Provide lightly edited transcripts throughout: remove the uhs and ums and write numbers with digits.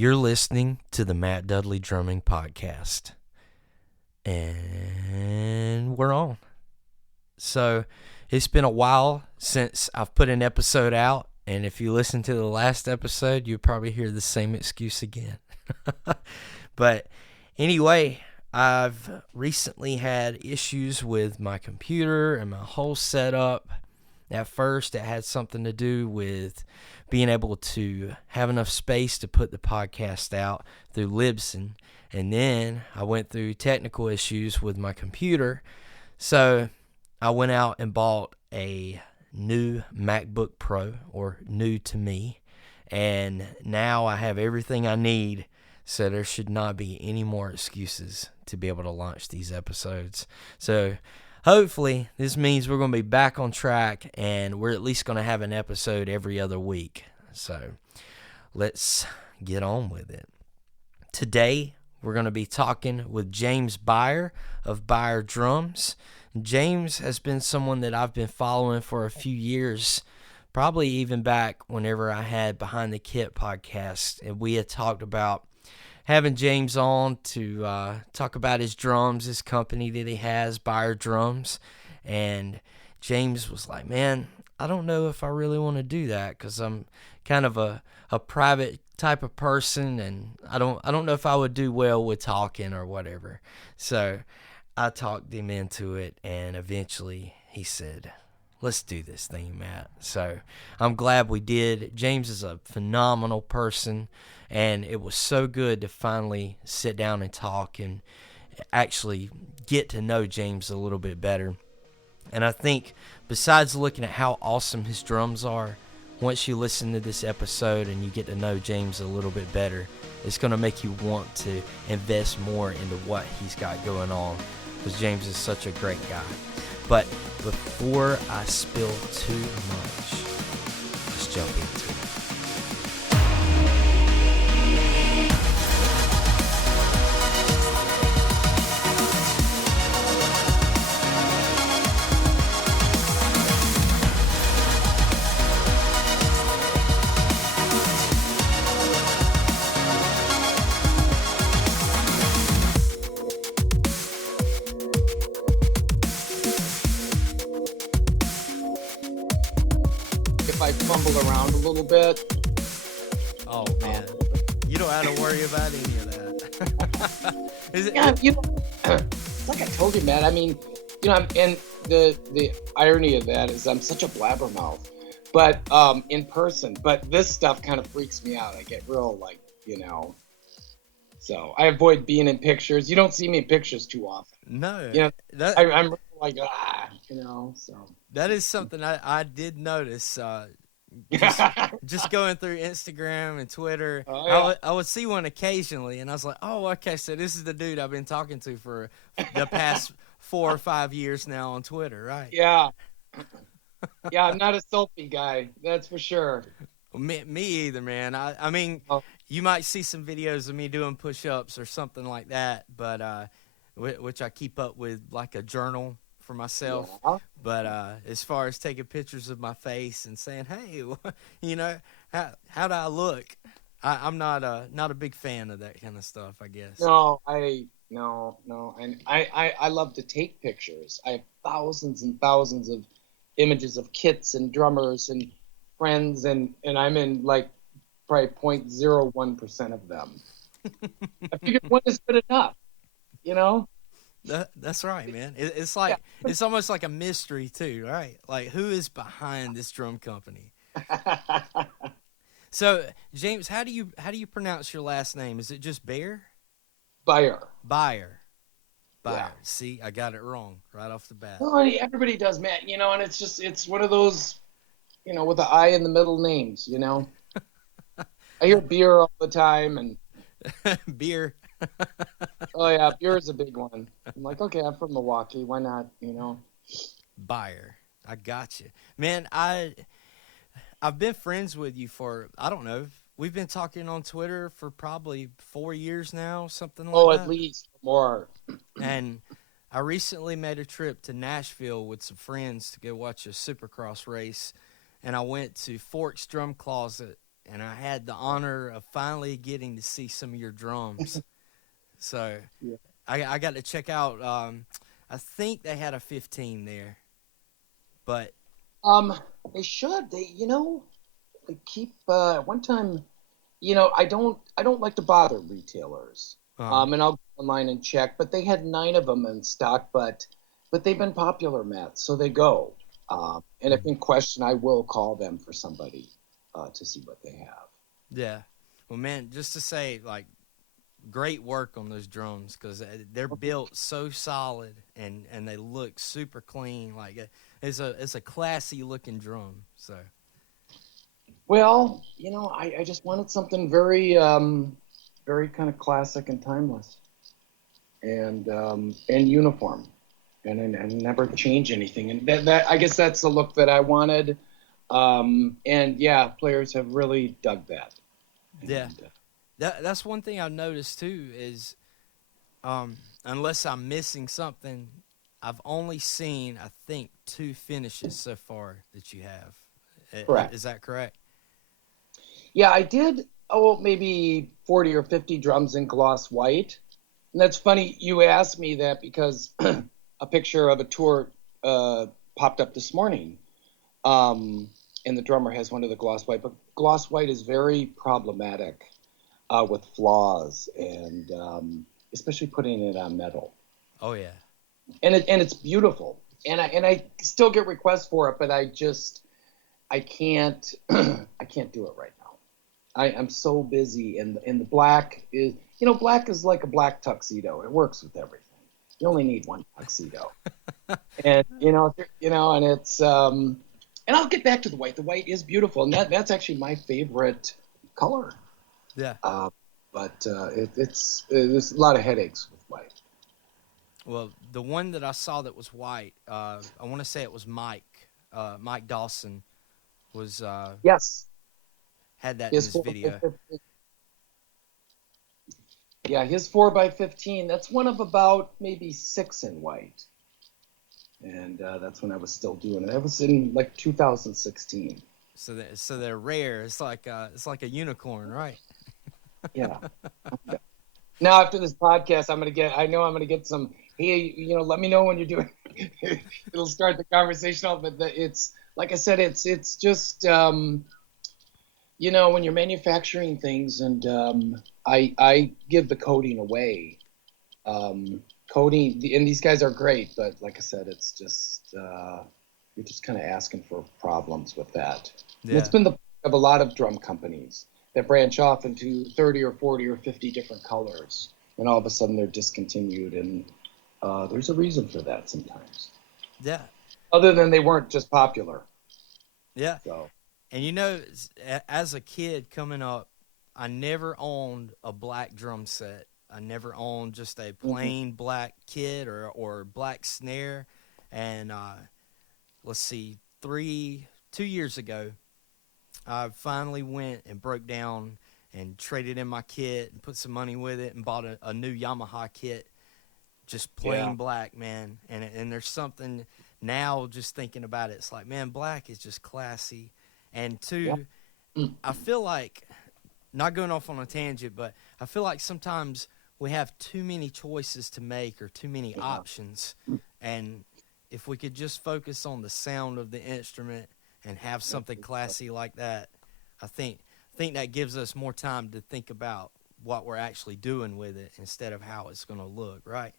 You're listening to the Matt Dudley Drumming Podcast. And we're on. So it's been a while since I've put an episode out. And if you listen to the last episode, you'll probably hear the same excuse again. But anyway, I've recently had issues with my computer and my whole setup. At first, it had something to do with being able to have enough space to put the podcast out through Libsyn. And then I went through technical issues with my computer. So I went out and bought a new MacBook Pro, or new to me. And now I have everything I need. So there should not be any more excuses to be able to launch these episodes. So hopefully this means we're going to be back on track, and we're at least going to have an episode every other week. So let's get on with it. Today we're going to be talking with James Beier of Beier Drums. James has been someone that I've been following for a few years, probably even back whenever I had Behind the Kit podcast, and we had talked about having James on to talk about his drums, his company that he has, Beier Drums. And James was like, man, I don't know if I really want to do that because I'm kind of a private type of person, and I don't know if I would do well with talking or whatever. So I talked him into it, and eventually he said, let's do this thing, Matt. So I'm glad we did. James is a phenomenal person, and it was so good to finally sit down and talk and actually get to know James a little bit better. And I think besides looking at how awesome his drums are, once you listen to this episode and you get to know James a little bit better, it's going to make you want to invest more into what he's got going on, because James is such a great guy. But before I spill too much, let's jump into it. I fumble around a little bit. Oh man, you don't have to worry about any of that. Like I told you, man. I mean, and the irony of that is I'm such a blabbermouth, but in person. But this stuff kind of freaks me out. I get real So I avoid being in pictures. You don't see me in pictures too often. No, I'm like So that is something I did notice. Just going through Instagram and Twitter, I would see one occasionally, and I was like, oh, okay, so this is the dude I've been talking to for the past 4 or 5 years now on Twitter, right? Yeah. Yeah, I'm not a selfie guy, that's for sure. Me either, man. I mean, you might see some videos of me doing push-ups or something like that, but which I keep up with like a journal for myself. Yeah. But as far as taking pictures of my face and saying, hey, how do I look? I'm not a big fan of that kind of stuff, I guess. No. And I love to take pictures. I have thousands and thousands of images of kits and drummers and friends, and I'm in like probably 0.01% of them. I figured one is good enough, That's right, man. It's like It's almost like a mystery too, right? Like, who is behind this drum company? So, James, how do you pronounce your last name? Is it just Beier? Beier. Yeah. See, I got it wrong right off the bat. Well, everybody does, Matt. And it's one of those, with the I in the middle names. I hear beer all the time, and beer. Oh yeah, beer is a big one. I'm like, okay, I'm from Milwaukee. Why not? Beier. I got you, man. I've been friends with you for, I don't know, we've been talking on Twitter for probably 4 years now, something like that. Oh, at least more. And I recently made a trip to Nashville with some friends to go watch a Supercross race, and I went to Forks Drum Closet and I had the honor of finally getting to see some of your drums. So Yeah. I got to check out. I think they had a 15 there, but Um, they should. They keep. One time, I don't like to bother retailers. uh, And I'll go online and check, but they had 9 of them in stock, but they've been popular, Matt, so they go. And if in question, I will call them for somebody to see what they have. yeah. Well, man, just to say, like, great work on those drums because they're Okay. built so solid and they look super clean. Like it's a classy looking drum. So Well, I just wanted something very, very kind of classic and timeless, and uniform, and never change anything. And that I guess that's the look that I wanted. And yeah, players have really dug that. yeah, And that's one thing I've noticed too is unless I'm missing something, I've only seen I think 2 finishes so far that you have. correct. Is that correct? Yeah, I did. Oh, maybe 40 or 50 drums in gloss white. And that's funny you asked me that because a picture of a tour popped up this morning. Um, and the drummer has one of the gloss white, but gloss white is very problematic with flaws and especially putting it on metal. Oh yeah, And it's beautiful. And I still get requests for it, but I can't I can't do it right now. I'm so busy, and the black is, black is like a black tuxedo. It works with everything. You only need one tuxedo, and and it's and I'll get back to the white. The white is beautiful, and that's actually my favorite color. yeah. Uh, but there's a lot of headaches with white. Well, the one that I saw that was white, I want to say it was Mike. Mike Dawson was Yes, had that in his his four by video. 15. Yeah, his 4x15. That's one of about maybe 6 in white, and that's when I was still doing it. That was in like 2016. So they're rare. It's like a unicorn, right? Yeah. Now after this podcast, I know I'm gonna get some. Hey, let me know when you're doing. It'll start the conversation off, but it's like I said, it's just when you're manufacturing things, and I give the coding away. Coding, and these guys are great, but like I said, it's just you're just kind of asking for problems with that. And it's Yeah, been the of a lot of drum companies that branch off into 30 or 40 or 50 different colors, and all of a sudden they're discontinued, and there's a reason for that sometimes. yeah, Other than they weren't just popular. yeah. So And as a kid coming up, I never owned a black drum set. I never owned just a mhm. plain black kit or black snare. And let's see, 2 years ago, I finally went and broke down and traded in my kit and put some money with it and bought a new Yamaha kit, just Yeah, plain black, man. And there's something now just thinking about it. It's like, man, black is just classy. And yeah, two, mm, I feel like, not going off on a tangent, but I feel like sometimes we have too many choices to make or too many yeah. options. And if we could just focus on the sound of the instrument and have something classy like that, I think that gives us more time to think about what we're actually doing with it instead of how it's going to look, right?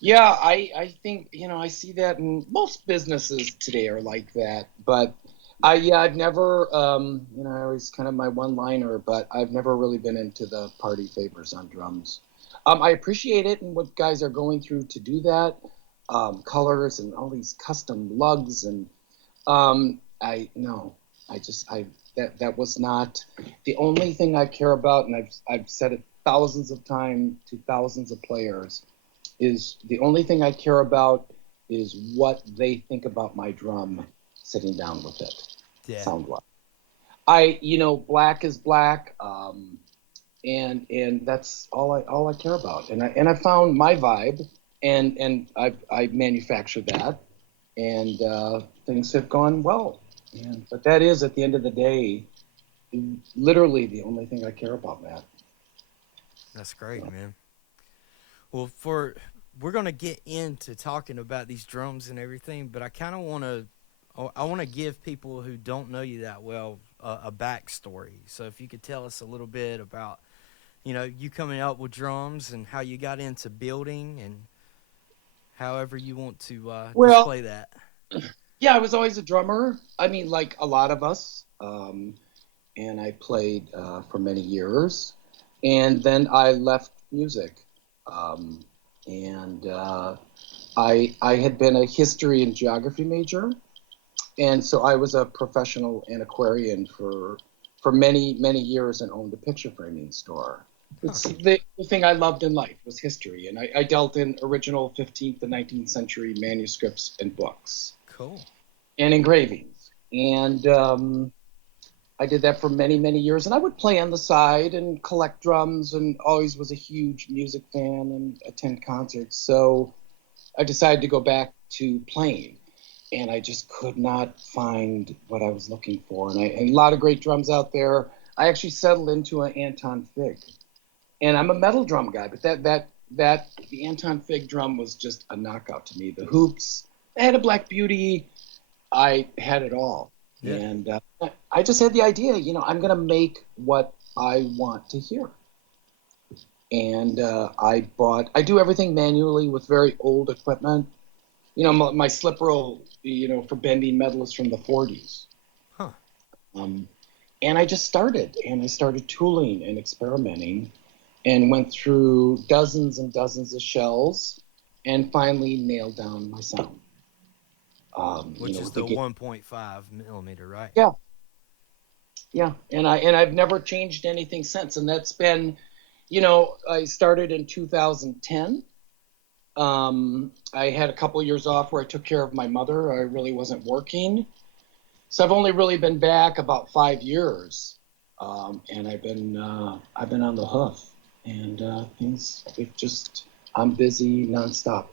Yeah, I think, I see that in most businesses today are like that. But I've never, I always kind of my one-liner, but I've never really been into the party favors on drums. I appreciate it and what guys are going through to do that, colors and all these custom lugs, and I no, I just I that was not the only thing I care about, and I've said it thousands of times to thousands of players, is the only thing I care about is what they think about my drum sitting down with it, Yeah. sound wise. Black is black, and that's all I care about. And I found my vibe, and I manufactured that, and things have gone well. But that is, at the end of the day, literally the only thing I care about, Matt. That's great, man. Well, we're gonna get into talking about these drums and everything, but I kind of want to give people who don't know you that well a backstory. So if you could tell us a little bit about you coming up with drums and how you got into building and however you want to Well, display that. yeah, I was always a drummer. I mean, like a lot of us. And I played for many years. And then I left music. Um, and I had been a history and geography major. And so I was a professional antiquarian for many years and owned a picture framing store. Huh. It's the thing I loved in life was history, and I dealt in original 15th and 19th century manuscripts and books Cool. and engravings. And I did that for many years, and I would play on the side and collect drums, and always was a huge music fan and attend concerts. So I decided to go back to playing, and I just could not find what I was looking for. And a lot of great drums out there. I actually settled into an Anton Fig, and I'm a metal drum guy, but that the Anton Fig drum was just a knockout to me. The hoops, I had a Black Beauty, I had it all. Yeah. And I just had the idea, I'm going to make what I want to hear. And I do everything manually with very old equipment. My slip roll, for bending metal is from the 40s. Huh. Um, and I started tooling and experimenting and went through dozens and dozens of shells and finally nailed down my sound. Which is the 1.5 millimeter, right? Yeah, yeah, and I've never changed anything since. And that's been, I started in 2010. I had a couple of years off where I took care of my mother. I really wasn't working, so I've only really been back about 5 years, and I've been on the hoof, and things it just I'm busy nonstop.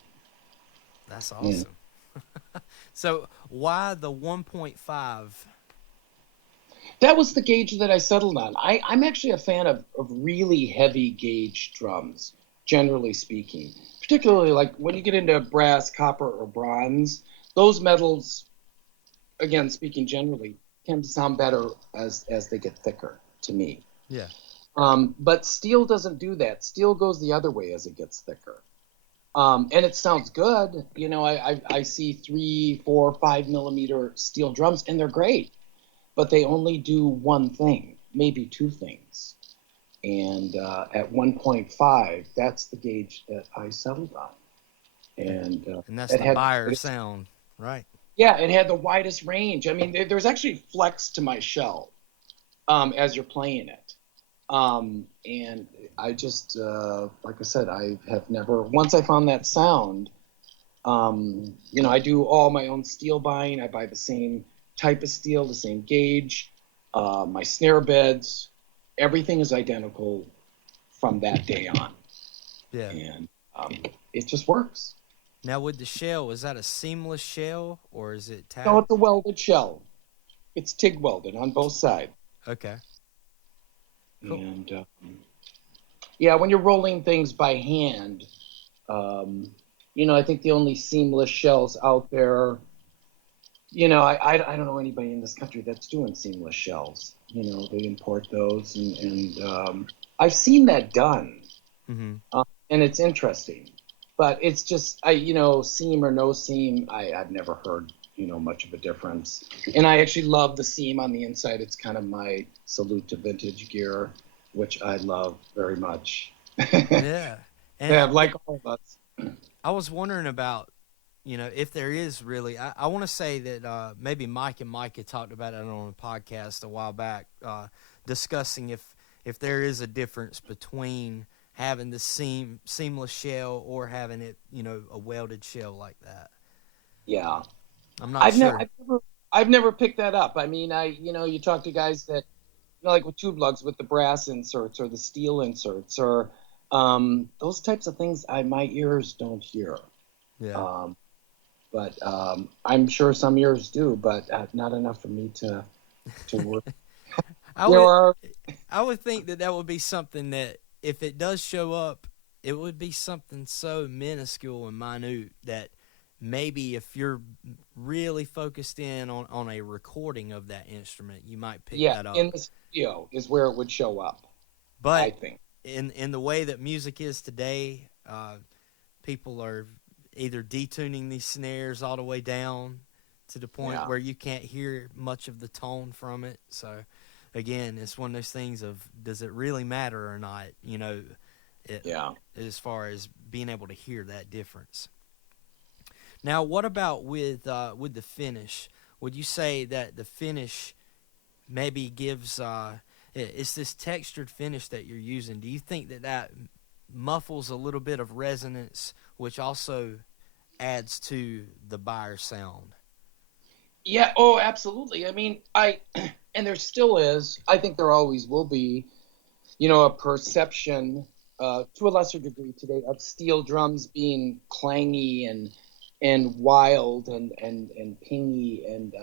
That's Yeah. awesome. So why the 1.5? That was the gauge that I settled on. I'm actually a fan of really heavy gauge drums, generally speaking. Particularly like when you get into brass, copper, or bronze, those metals, again, speaking generally, tend to sound better as they get thicker to me. Yeah. But steel doesn't do that. Steel goes the other way as it gets thicker. And it sounds good. I see 3, 4, 5 millimeter steel drums, and they're great, but they only do one thing, maybe two things. And at 1.5, that's the gauge that I settled on. And And that's it the had, Beier sound, right? yeah, it had the widest range. I mean, there's actually flex to my shell as you're playing it. And I just, like I said, I have never, once I found that sound, I do all my own steel buying. I buy the same type of steel, the same gauge, my snare beds, everything is identical from that day on. Yeah. And it just works. Now with the shell, is that a seamless shell or is it No, tapped? it's a welded shell. It's TIG welded on both sides. Okay. Cool. And yeah, when you're rolling things by hand, um, I think the only seamless shells out there, I don't know anybody in this country that's doing seamless shells. They import those, and I've seen that done, Mm-hmm. and it's interesting. But it's just, seam or no seam, I've never heard, much of a difference. And I actually love the seam on the inside. It's kind of my salute to vintage gear, which I love very much. Yeah. And Yeah, like all of us. I was wondering about, if there is really, I want to say that maybe Mike and Mike had talked about it on a podcast a while back, discussing if there is a difference between having the seamless shell or having it, a welded shell like that. Yeah. I'm not I've never, sure. I've never, I've never picked that up. I mean, you talk to guys that, like with tube lugs with the brass inserts or the steel inserts or those types of things. My ears don't hear. Yeah. Um, but I'm sure some ears do, but not enough for me to work. I There would are, I would think that that would be something that if it does show up, it would be something so minuscule and minute that maybe if you're really focused in on a recording of that instrument, you might pick yeah, that up. in the studio is where it would show up, I But think. in the way that music is today, people are either detuning these snares all the way down to the point Yeah, where you can't hear much of the tone from it. So again, it's one of those things of does it really matter or not? It, yeah. as far as being able to hear that difference. Now, what about with the finish? Would you say that the finish maybe gives it's this textured finish that you're using? Do you think that that muffles a little bit of resonance, which also adds to the Beier sound? Yeah, oh, absolutely. I mean, and there still is, I think there always will be, a perception, to a lesser degree today, of steel drums being clangy and wild and pingy, and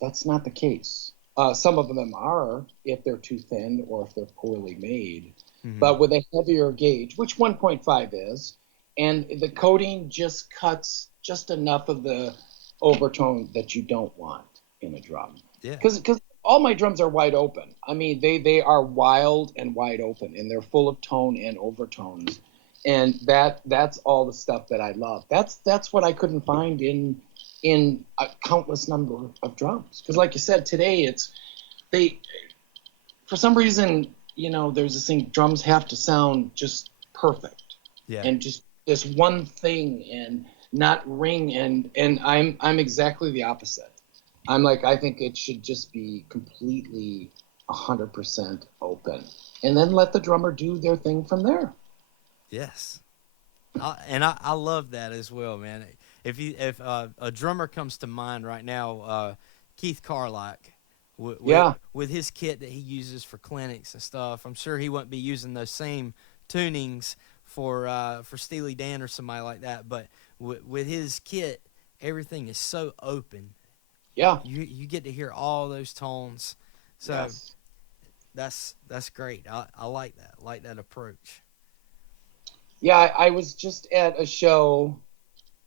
that's not the case. Some of them are if they're too thin or if they're poorly made, Mm-hmm. but with a heavier gauge, which 1.5 is, and the coating just cuts just enough of the overtone that you don't want in a drum. Yeah. Because all my drums are wide open. I mean, they are wild and wide open, and they're full of tone and overtones, and that's all the stuff that I love. That's what I couldn't find in a countless number of drums. Because, like you said, today they for some reason, there's this thing, drums have to sound just perfect Yeah. and just this one thing and not ring, and I'm exactly the opposite. I'm like, I think it should just be completely 100% open, and then let the drummer do their thing from there. Yes. I love that as well, man. If a drummer comes to mind right now, Keith Carlock, Yeah, with his kit that he uses for clinics and stuff, I'm sure he wouldn't be using those same tunings for Steely Dan or somebody like that. But with his kit, everything is so open. yeah, You get to hear all those tones. So yes. that's great. I like that. I like that approach. Yeah, I was just at a show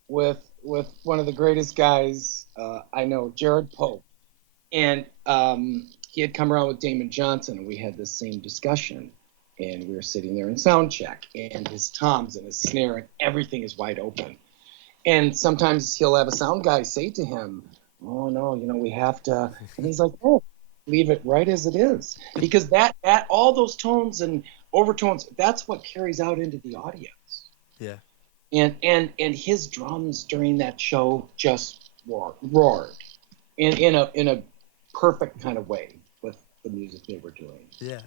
with one of the greatest guys I know, Jared Pope, and he had come around with Damon Johnson, and we had this same discussion. And we were sitting there in sound check, and his toms and his snare and everything is wide open. And sometimes he'll have a sound guy say to him, "Oh no, we have to," and he's like, "Oh, leave it right as it is," because that all those tones and overtones, that's what carries out into the audience. Yeah. And his drums during that show just roared in a perfect kind of way with the music they were doing. Yeah.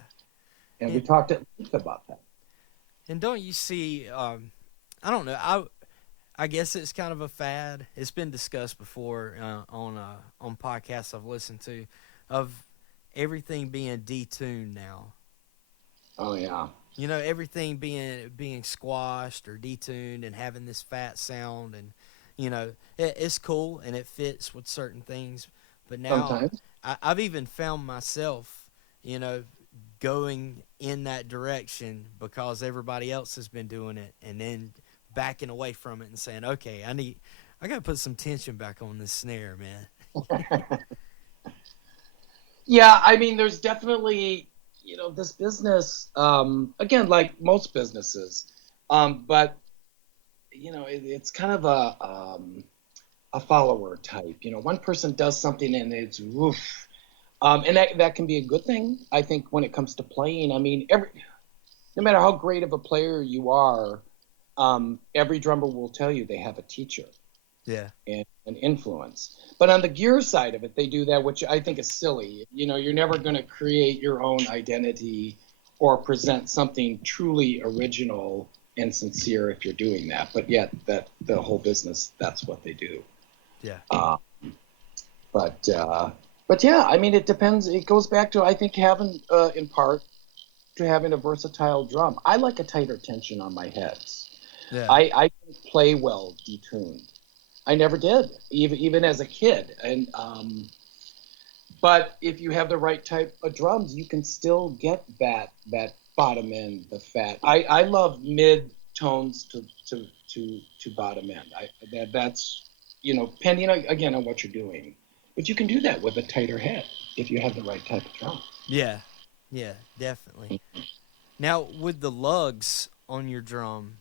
And we And talked at length about that. and don't you see? I don't know. I guess it's kind of a fad. It's been discussed before on podcasts I've listened to, of everything being detuned now. Oh yeah. Everything being squashed or detuned and having this fat sound, and it's cool and it fits with certain things. But now Sometimes. I've even found myself, you know, going in that direction because everybody else has been doing it, and then backing away from it and saying, okay, I got to put some tension back on this snare, man. Yeah, I mean, there's definitely, this business, again, like most businesses, but it's kind of a follower type. One person does something and it's woof, and that can be a good thing. I think when it comes to playing, I mean, no matter how great of a player you are, every drummer will tell you they have a teacher Yeah. and an influence. But on the gear side of it, they do that, which I think is silly. You're never going to create your own identity or present something truly original and sincere if you're doing that. But yet, that the whole business, that's what they do. Yeah. Uh, but yeah, I mean, it depends. It goes back to, I think, having in part to having a versatile drum. I like a tighter tension on my heads. Yeah. I don't play well detuned. I never did, even as a kid. And But if you have the right type of drums, you can still get that bottom end, the fat. I love mid tones to bottom end. That's depending again on what you're doing. But you can do that with a tighter head if you have the right type of drum. Yeah, yeah, definitely. Now, with the lugs on your drum,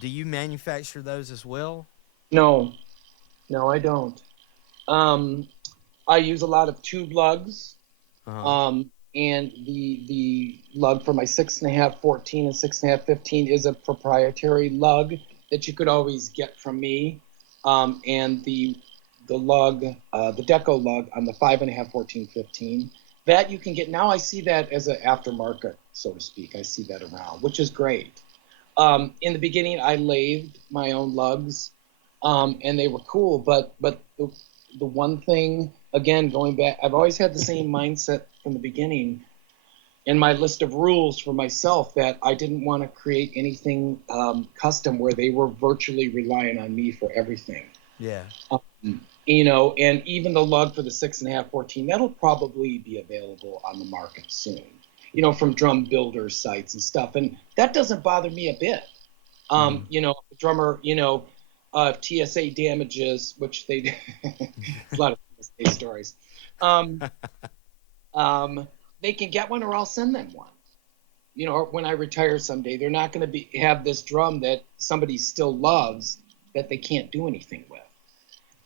do you manufacture those as well? No, no, I don't. Um, I use a lot of tube lugs. Uh-huh. And the lug for my 6.5 14 and 6.5 15 is a proprietary lug that you could always get from me. And the lug, the deco lug on the 5.5 14 15, that you can get now. I see that as an aftermarket, so to speak. I see that around, which is great. In the beginning, I lathed my own lugs, and they were cool. But the one thing, again, going back, I've always had the same mindset from the beginning in my list of rules for myself that I didn't want to create anything custom where they were virtually relying on me for everything. Yeah. And even the lug for the 6.5 14, that'll probably be available on the market soon, from drum builder sites and stuff. And that doesn't bother me a bit. Mm-hmm. The drummer, TSA damages, which they, it's a lot of TSA stories. Um, they can get one or I'll send them one. Or when I retire someday, they're not going to have this drum that somebody still loves that they can't do anything with.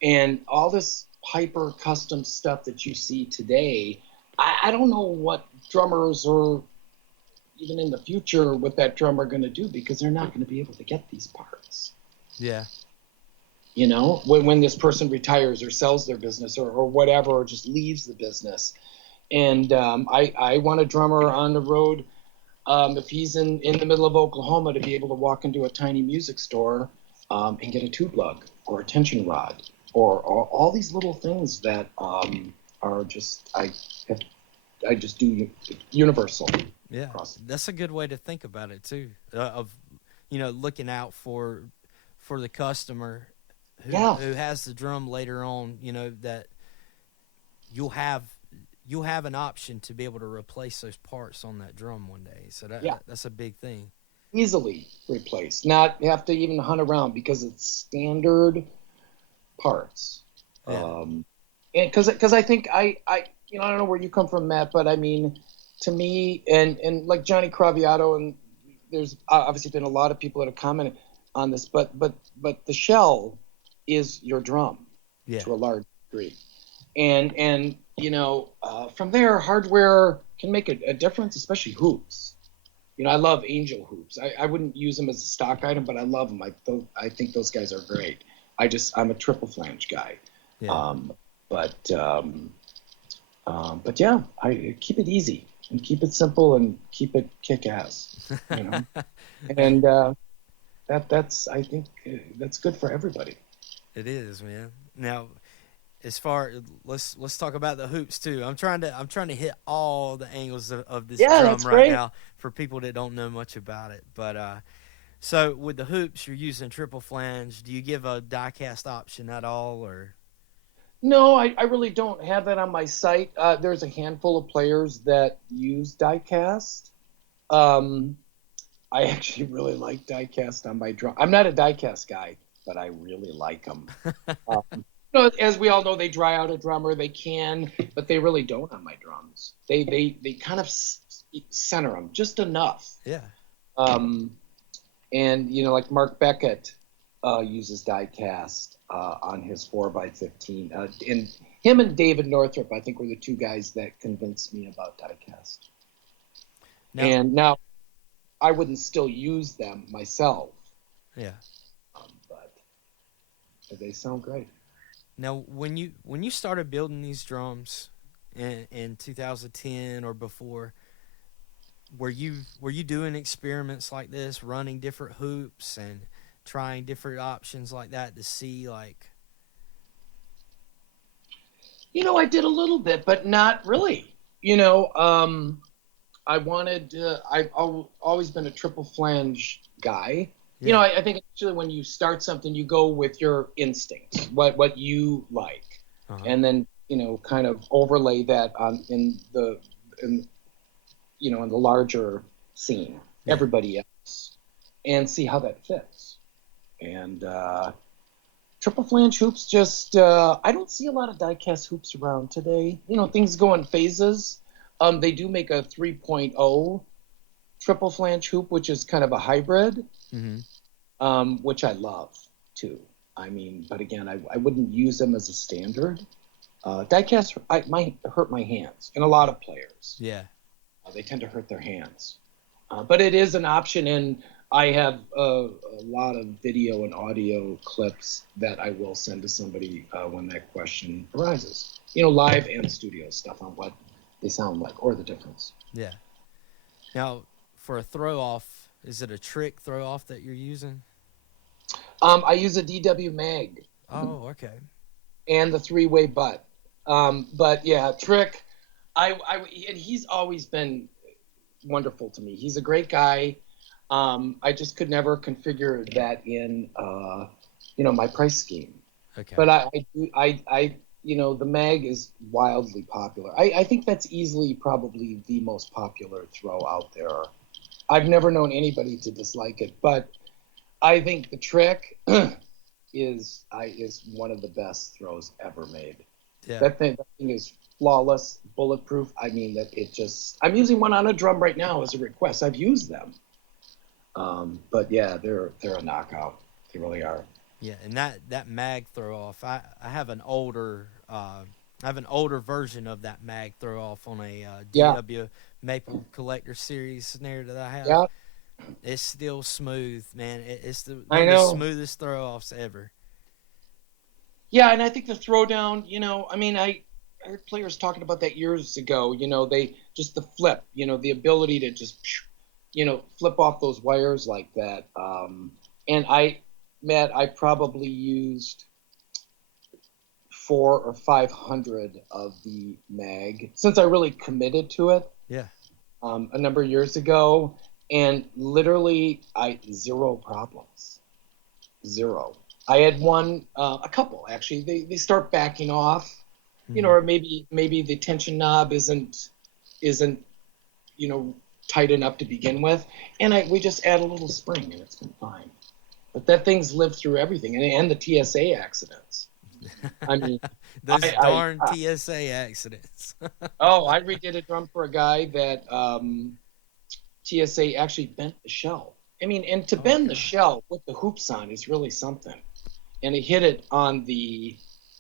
And all this hyper custom stuff that you see today, I don't know what drummers or even in the future what that drum are going to do because they're not going to be able to get these parts. Yeah. When this person retires or sells their business or whatever, or just leaves the business. And I want a drummer on the road, if he's in the middle of Oklahoma, to be able to walk into a tiny music store and get a tube lug or a tension rod or all these little things that are just I just do universal. Yeah. That's a good way to think about it too. Of looking out for the customer who has the drum later on. That you'll have an option to be able to replace those parts on that drum one day. So that's a big thing. Easily replaced, not have to even hunt around because it's standard parts. Yeah. And because I think I don't know where you come from, Matt, but I mean, to me, and like Johnny Craviotto, and there's obviously been a lot of people that have commented on this, but the shell is your drum to a large degree, and from there, hardware can make a difference, especially hoops. I love Angel hoops. I wouldn't use them as a stock item, but I love them. I think those guys are great. I'm a triple flange guy. Yeah. But yeah, I keep it easy and keep it simple and keep it kick ass. And that's I think that's good for everybody. It is, man. Now, let's talk about the hoops too. I'm trying to hit all the angles of this drum right now for people that don't know much about it. But so with the hoops, you're using triple flange. Do you give a die cast option at all, or? No, I really don't have that on my site. There's a handful of players that use die-cast. I actually really like die-cast on my drum. I'm not a die-cast guy, but I really like them. As we all know, they dry out a drummer. They can, but they really don't on my drums. They kind of center them just enough. Yeah. And like Mark Beckett uses die-cast on his 4x15. And him and David Northrup, I think, were the two guys that convinced me about die-cast. And now I wouldn't still use them myself. Yeah. But they sound great. Now, when you started building these drums in 2010 or before, were you doing experiments like this, running different hoops and trying different options like that to see like? I did a little bit, but not really. I wanted. I've always been a triple flange guy. Yeah. I think actually when you start something, you go with your instincts, what you like, and then kind of overlay that on in in the larger scene, Yeah. everybody else, and see how that fits. And triple flange hoops, just I don't see a lot of die-cast hoops around today. Things go in phases. They do make a 3.0 triple flange hoop, which is kind of a hybrid, Mm-hmm. which I love too. I mean, but again, I wouldn't use them as a standard. Diecast might hurt my hands, and a lot of players Yeah. they tend to hurt their hands. But it is an option, and I have a lot of video and audio clips that I will send to somebody when that question arises. Live and studio stuff on what they sound like or the difference. Yeah. Now, for a throw off, is it a trick throw off that you're using? I use a DW mag Oh, okay. and the three-way butt. But yeah, trick. And he's always been wonderful to me. He's a great guy. I just could never configure that in, my price scheme. Okay. But the mag is wildly popular. I think that's easily probably the most popular throw out there. I've never known anybody to dislike it, but I think the trick is one of the best throws ever made. Yeah. That thing is flawless, bulletproof. I mean I'm using one on a drum right now as a request. I've used them. But yeah, they're a knockout. They really are. Yeah, and that mag throw off, I have an older version of that mag throw off on a Yeah, DW Maple Collector Series snare that I have. yeah, It's still smooth, man. It's I one of the know. smoothest throw offs ever. Yeah, and I think the throwdown, I mean, I heard players talking about that years ago. They just the flip, the ability to just, flip off those wires like that. And Matt, I probably used 400 or 500 of the mag since I really committed to it Yeah. a number of years ago, and literally I zero problems, zero. I had a couple actually. They start backing off, Mm-hmm. or maybe the tension knob isn't tight enough to begin with, and we just add a little spring and it's been fine. But that thing's lived through everything, and the TSA accidents. I mean, Those darn I TSA accidents. I redid a drum for a guy that TSA actually bent the shell. I mean, and to Oh bend the God. shell with the hoops on is really something. And he hit it on the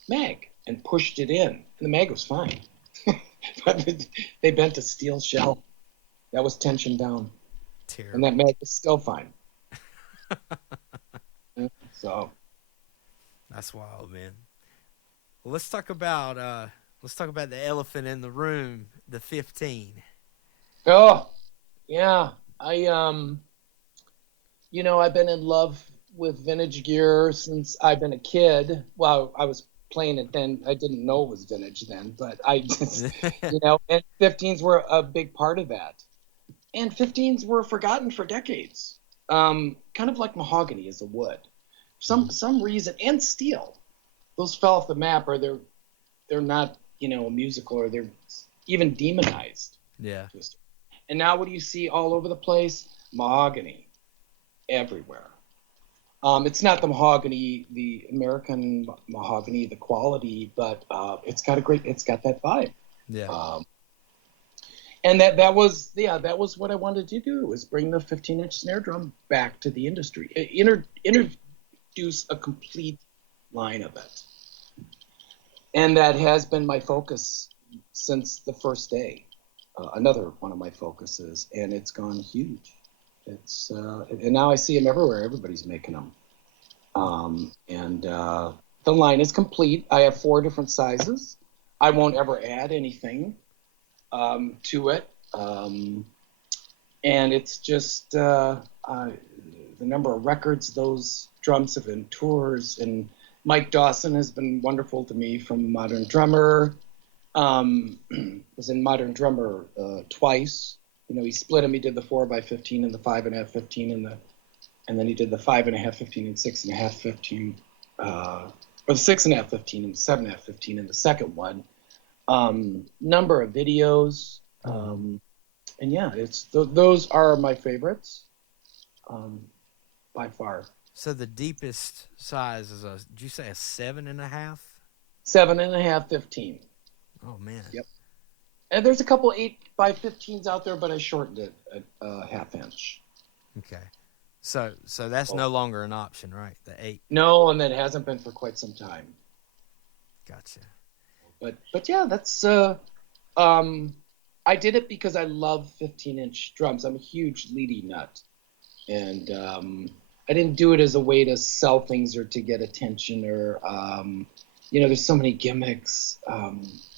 mag and pushed it in, and the mag was fine. But they bent a steel shell that was tensioned down, and that Terrible. mag is still fine. So, That's wild, man. Well, let's talk about the elephant in the room, the 15. oh yeah, I've been in love with vintage gear since I've been a kid. Well, I was playing it then. I didn't know it was vintage then, but I just, and 15s were a big part of that. And 15s were forgotten for decades. Kind of like mahogany as a wood. Some reason, and steel. Those fell off the map, or they're not, musical, or they're even demonized. Yeah. And now what do you see all over the place? Mahogany everywhere. It's not the mahogany, the American mahogany, the quality, but it's got that vibe. Yeah. And that was what I wanted to do, was bring the 15-inch snare drum back to the industry, introduce a complete line of it, and that has been my focus since the first day. Another one of my focuses, and it's gone huge. It's and now I see them everywhere. Everybody's making them, and the line is complete. I have 4 different sizes. I won't ever add anything to it, and it's just the number of records those drums have been tours. And Mike Dawson has been wonderful to me from Modern Drummer. Was in Modern Drummer twice. He split them. He did the 4x15 and the 5.5 15 and then he did the 5.5 15 and 6.5 15, or the 6.5 15 and 7.5 15 in the second one. number of videos. Mhm. And yeah, those are my favorites, um, by far. So the deepest size is did you say a 7.5? 7.5, 15. Oh man. Yep. And there's a couple 8 by 15s out there, but I shortened it a half inch. Okay. So that's Oh. no longer an option, right? The 8. No, and that hasn't been for quite some time. Gotcha. But yeah, that's um I did it because I love 15-inch drums. I'm a huge leady nut, and I didn't do it as a way to sell things or to get attention or there's so many gimmicks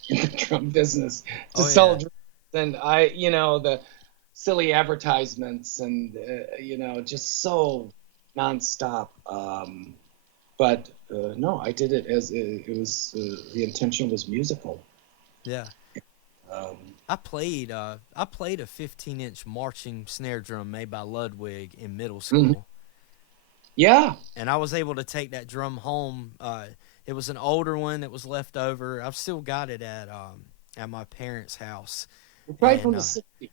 in the drum business to Oh sell yeah. drums, and the silly advertisements and just so nonstop. But no, I did it as it was. The intention was musical. Yeah. Um, I played a 15-inch marching snare drum made by Ludwig in middle mhm. school, Yeah, and I was able to take that drum home. It was an older one that was left over. I've still got it at my parents' house, it's right and from the '60s.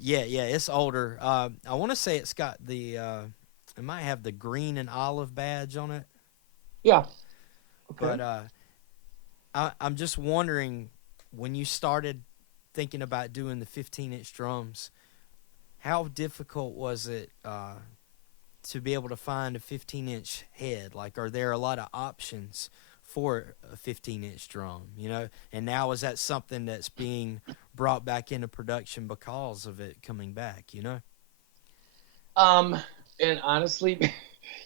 yeah, it's older. I want to say it's got it might have the green and olive badge on it, Yeah. Okay. but I'm just wondering, when you started thinking about doing the 15-inch drums, how difficult was it to be able to find a 15-inch head? Like, are there a lot of options for a 15-inch drum? And now is that something that's being brought back into production because of it coming back? Um, and honestly,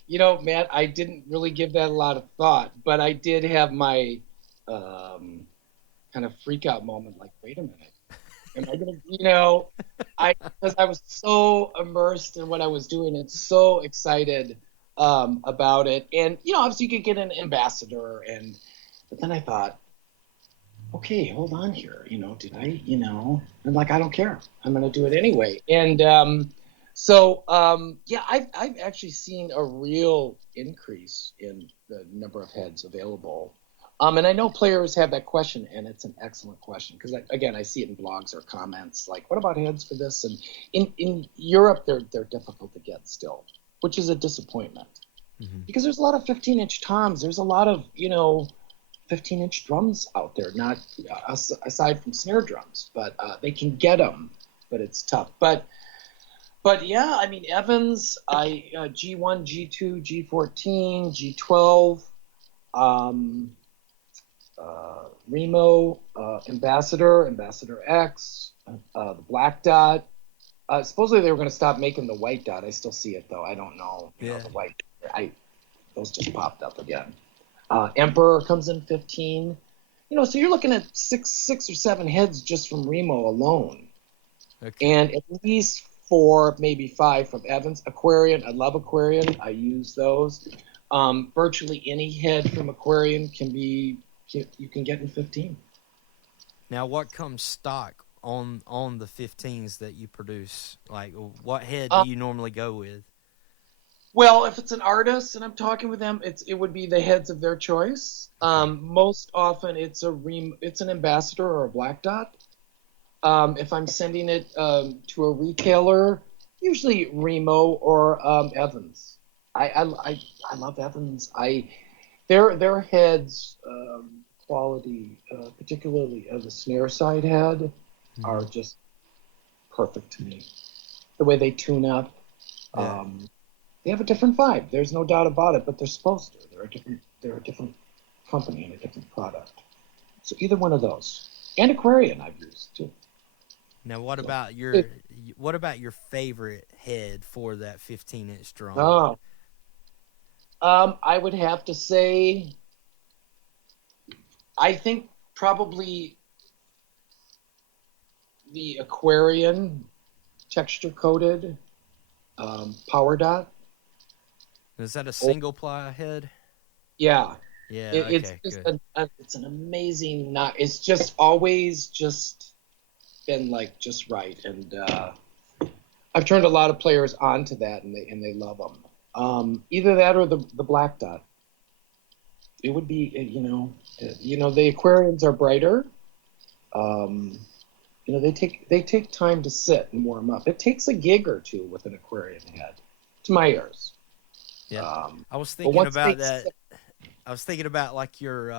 Matt, I didn't really give that a lot of thought, but I did have my um, kind of freak out moment. Like, wait a minute, am I gonna, because I was so immersed in what I was doing and so excited about it, and obviously you could get an ambassador, but then I thought, okay, hold on here. Did I, I'm like, I don't care. I'm going to do it anyway. And yeah, I've actually seen a real increase in the number of heads available. And I know players have that question, and it's an excellent question because, again, I see it in blogs or comments like, "What about heads for this?" And in Europe, they're difficult to get still, which is a disappointment Mm-hmm. because there's a lot of 15-inch toms. There's a lot of 15-inch drums out there, not aside from snare drums, but they can get them, but it's tough. But yeah, I mean Evans, G1, G2, G14, G12, um, Remo, Ambassador X, the Black Dot. Supposedly they were going to stop making the white dot. I still see it though. I don't know. Yeah. The white. Those just popped up again. Emperor comes in 15. So you're looking at six or seven heads just from Remo alone, Okay. and at least 4, maybe 5 from Evans. Aquarian, I love Aquarian. I use those. Virtually any head from Aquarian you can get in 15. Now, what comes stock on the 15s that you produce? Like, what head do Uh, you normally go with? well, if it's an artist and I'm talking with them, it would be the heads of their choice. Okay. Most often it's it's an ambassador or a black dot. If I'm sending it to a retailer, usually Remo or Evans. I love Evans. Their heads quality, particularly as a snare side head, are Mm-hmm. just perfect to me. The way they tune up, Yeah. they have a different vibe. There's no doubt about it. But they're supposed to. They're a different company and a different product. So either one of those, and Aquarian I've used too. Now, So. what about your favorite head for that 15-inch drum? Oh, I would have to say, I think probably the Aquarian texture coated power dot. Is that a Oh, single ply head? yeah, Yeah. it's Okay. just Good. it's an amazing knot. It's just always just been like just right, and I've turned a lot of players onto that, and they love them. Either that or the black dot. It would be the Aquarians are brighter. Um, they take time to sit and warm up. It takes a gig or two with an aquarium head, to my ears. Yeah. I was But thinking once they about that. sit, I was thinking about like your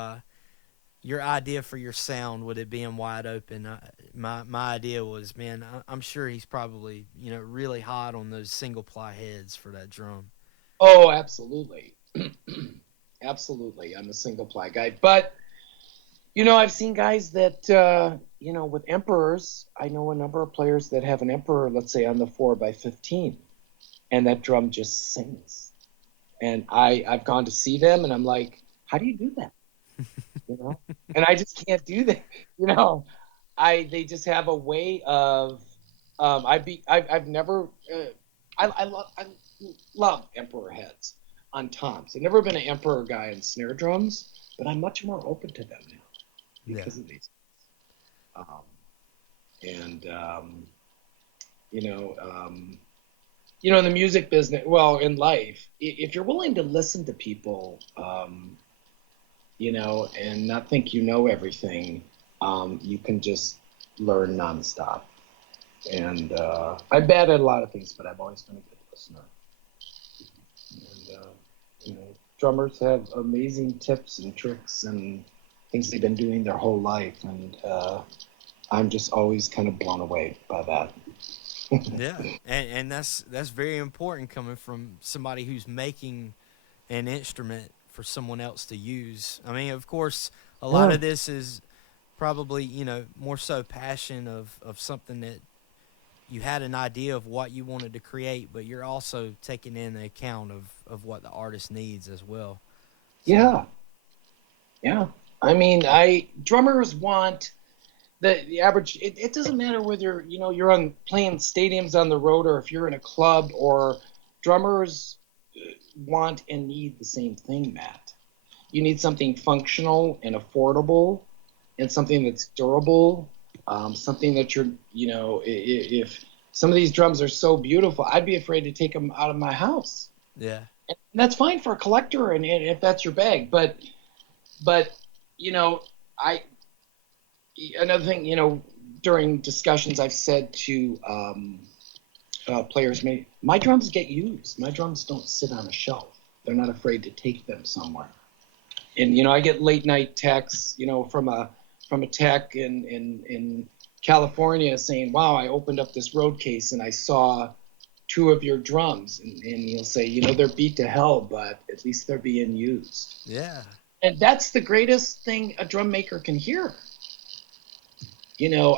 idea for your sound with it being wide open. My idea was, man, I'm sure he's probably really hot on those single ply heads for that drum. oh, absolutely, absolutely, I'm a single ply guy. But I've seen guys that with emperors. I know a number of players that have an emperor, let's say on the 4x15, and that drum just sings. And I've gone to see them, and I'm like, how do you do that? You know, and I just can't do that. You know, they just have a way of I've never I love emperor heads on toms. I've never been an emperor guy in snare drums, but I'm much more open to them now Yeah. because of these. Um, and you know, um, in the music business, well, in life, if you're willing to listen to people, and not think you know everything, you can just learn nonstop. And I'm bad at a lot of things, but I've always been a good listener. And drummers have amazing tips and tricks and things they've been doing their whole life, and I'm just always kind of blown away by that. Yeah, and that's very important coming from somebody who's making an instrument for someone else to use. I mean, of course, a lot Yeah, of this is probably more so passion of something that you had an idea of what you wanted to create, but you're also taking in account of what the artist needs as well. So yeah, yeah. I mean, I drummers want the average. It doesn't matter whether you're on playing stadiums on the road or if you're in a club, or drummers want and need the same thing, Matt. You need something functional and affordable, and something that's durable, something that if some of these drums are so beautiful, I'd be afraid to take them out of my house. yeah, And that's fine for a collector, and if that's your bag. But you know, I another thing, during discussions, I've said to players, my drums get used. My drums don't sit on a shelf. They're not afraid to take them somewhere. And I get late night texts, from a tech in California saying, "Wow, I opened up this road case and I saw two of your drums," and he'll say, "They're beat to hell, but at least they're being used." yeah, And that's the greatest thing a drum maker can hear.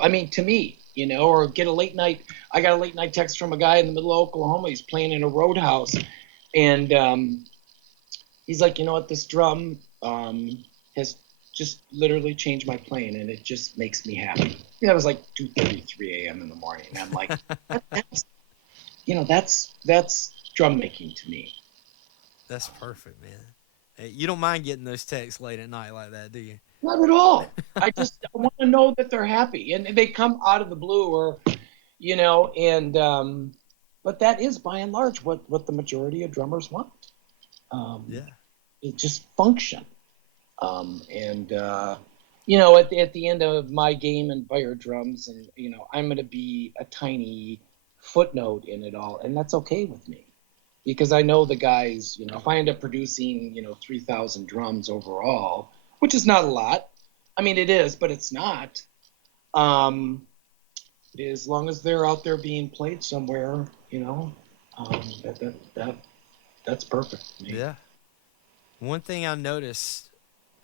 I mean, to me, or get a late night. I got a late night text from a guy in the middle of Oklahoma. He's playing in a roadhouse, and he's like, "You know what? This drum has just literally changed my playing, and it just makes me happy." That was like 2:33 a.m. in the morning, and I'm like, that's drum making to me. that's perfect, man. Hey, you don't mind getting those texts late at night like that, do you? Not at all. I want to know that they're happy, and they come out of the blue, or and but that is by and large what the majority of drummers want. Um, Yeah, it just function. And at the end of my game and Beier drums, and I'm going to be a tiny footnote in it all, and that's okay with me because I know the guys. If I end up producing 3,000 drums overall, which is not a lot. I mean, it is, but it's not. Um, as long as they're out there being played somewhere, that that's perfect for me. yeah. One thing I noticed,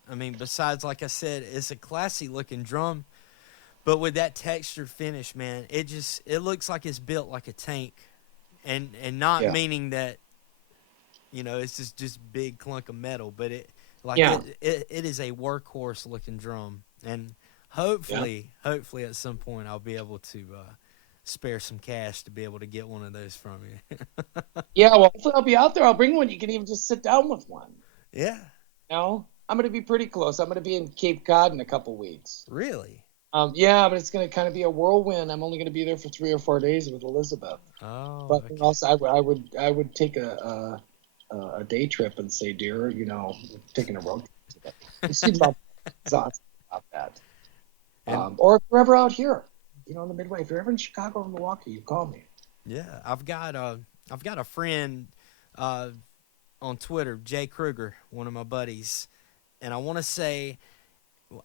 I mean, besides like I said, it's a classy looking drum, but with that texture finish, man, it looks like it's built like a tank, and not Yeah, meaning that it's just big clunk of metal, but yeah, it is a workhorse looking drum, and yeah. hopefully at some point I'll be able to spare some cash to be able to get one of those from you. Yeah, well, hopefully I'll be out there. I'll bring one. You can even just sit down with one. Yeah, I'm going to be pretty close. I'm going to be in Cape Cod in a couple weeks. really. Yeah, but it's going to kind of be a whirlwind. I'm only going to be there for 3 or 4 days with Elizabeth. Oh, But okay. also, I would take a day trip and say, "Dear, we're taking a road trip today." And she'd love that. She's awesome about that. And Or if you're ever out here, in the Midway, if you're ever in Chicago or Milwaukee, you call me. yeah, I've got a friend uh, on Twitter, Jay Kruger, one of my buddies, and I want to say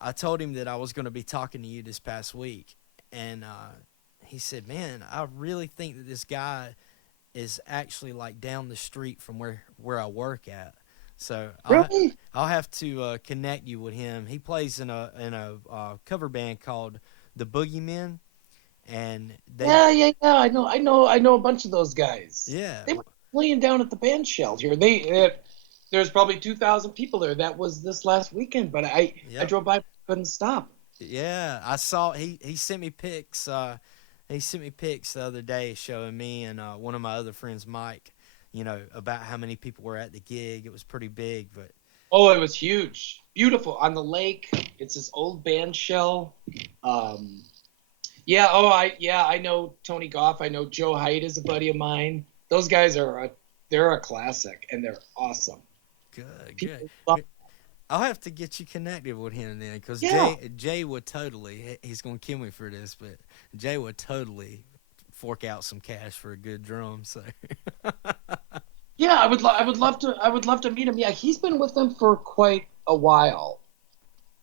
I told him that I was going to be talking to you this past week, and he said, "Man, I really think that this guy is actually like down the street from where I work at." So Really? I'll have to connect you with him. He plays in a cover band called the Boogeymen, and they Yeah, yeah, yeah. I know a bunch of those guys. yeah They were playing down at the band shell here. There's probably 2,000 people there. That was this last weekend, but I yep drove by, couldn't stop. yeah I saw he sent me pics. He sent me pics the other day showing me and one of my other friends, Mike, about how many people were at the gig. It was pretty big, but Oh, it was huge, beautiful on the lake. It's this old band shell. Um, yeah. Oh, I know Tony Goff. I know Joe Height is a buddy of mine. Those guys they're a classic and they're awesome. good, good. People love. I'll have to get you connected with him then, because Yeah. Jay would totally. He's gonna kill me for this, but Jay would totally fork out some cash for a good drum. So Yeah, I would love to meet him. Yeah, he's been with them for quite a while.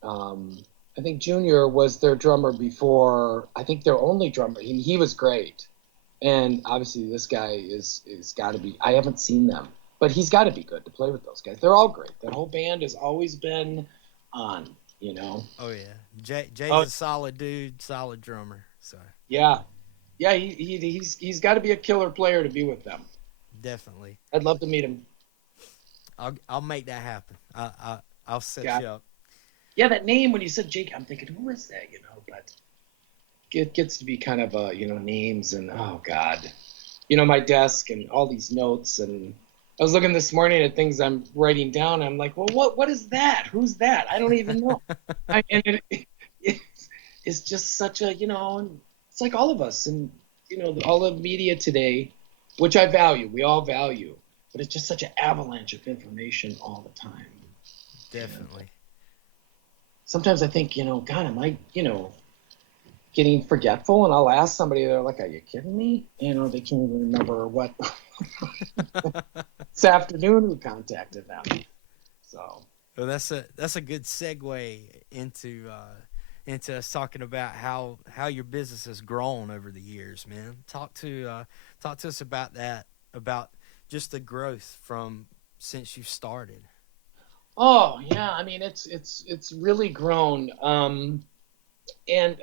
Um, I think Junior was their drummer before. I think their only drummer. He was great, and obviously this guy is got to be. I haven't seen them, but he's got to be good to play with those guys. They're all great. That whole band has always been on. You know. oh yeah, Jay's Oh a solid dude, solid drummer. So yeah, yeah. He's got to be a killer player to be with them. definitely, I'd love to meet him. I'll make that happen. I'll set Yeah, you up. yeah. That name when you said Jake, I'm thinking who is that? But it gets to be kind of names and oh god, my desk and all these notes and I was looking this morning at things I'm writing down. I'm like, well, what is that? Who's that? I don't even know. It's just such a it's like all of us and all the media today, which I value. We all value, but it's just such an avalanche of information all the time. And Definitely. sometimes I think, God, am I, getting forgetful? And I'll ask somebody, they're like, are you kidding me? They can't even remember what this afternoon who contacted them. So, Well, that's a good segue into us talking about how your business has grown over the years, man. Talk to us about that, about just the growth from since you started. oh yeah, I mean, it's really grown. And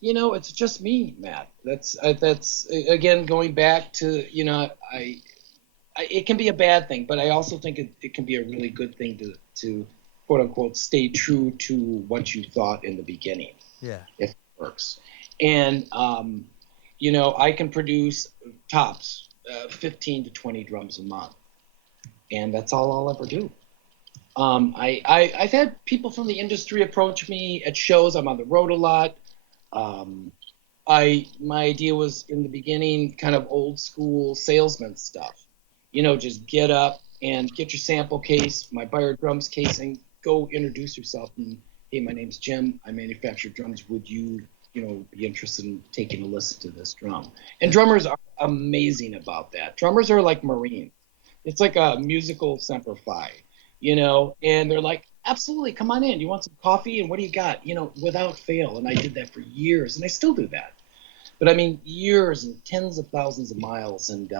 it's just me, Matt. That's again going back to it can be a bad thing, but I also think it can be a really good thing to quote unquote stay true to what you thought in the beginning, Yeah. if it works. And I can produce tops 15 to 20 drums a month, and that's all I'll ever do. I've had people from the industry approach me at shows. I'm on the road a lot. Um, my idea was in the beginning kind of old school salesman stuff. Just get up and get your sample case, my Beier drums case, and go introduce yourself. And hey, my name's Jim. I manufacture drums. Would you, be interested in taking a listen to this drum? And Yeah. drummers are amazing about that. Drummers are like Marines. It's like a musical semper fi, and they're like, absolutely, come on in. You want some coffee? And what do you got? Without fail. And I did that for years, and I still do that. But I mean, years and tens of thousands of miles, and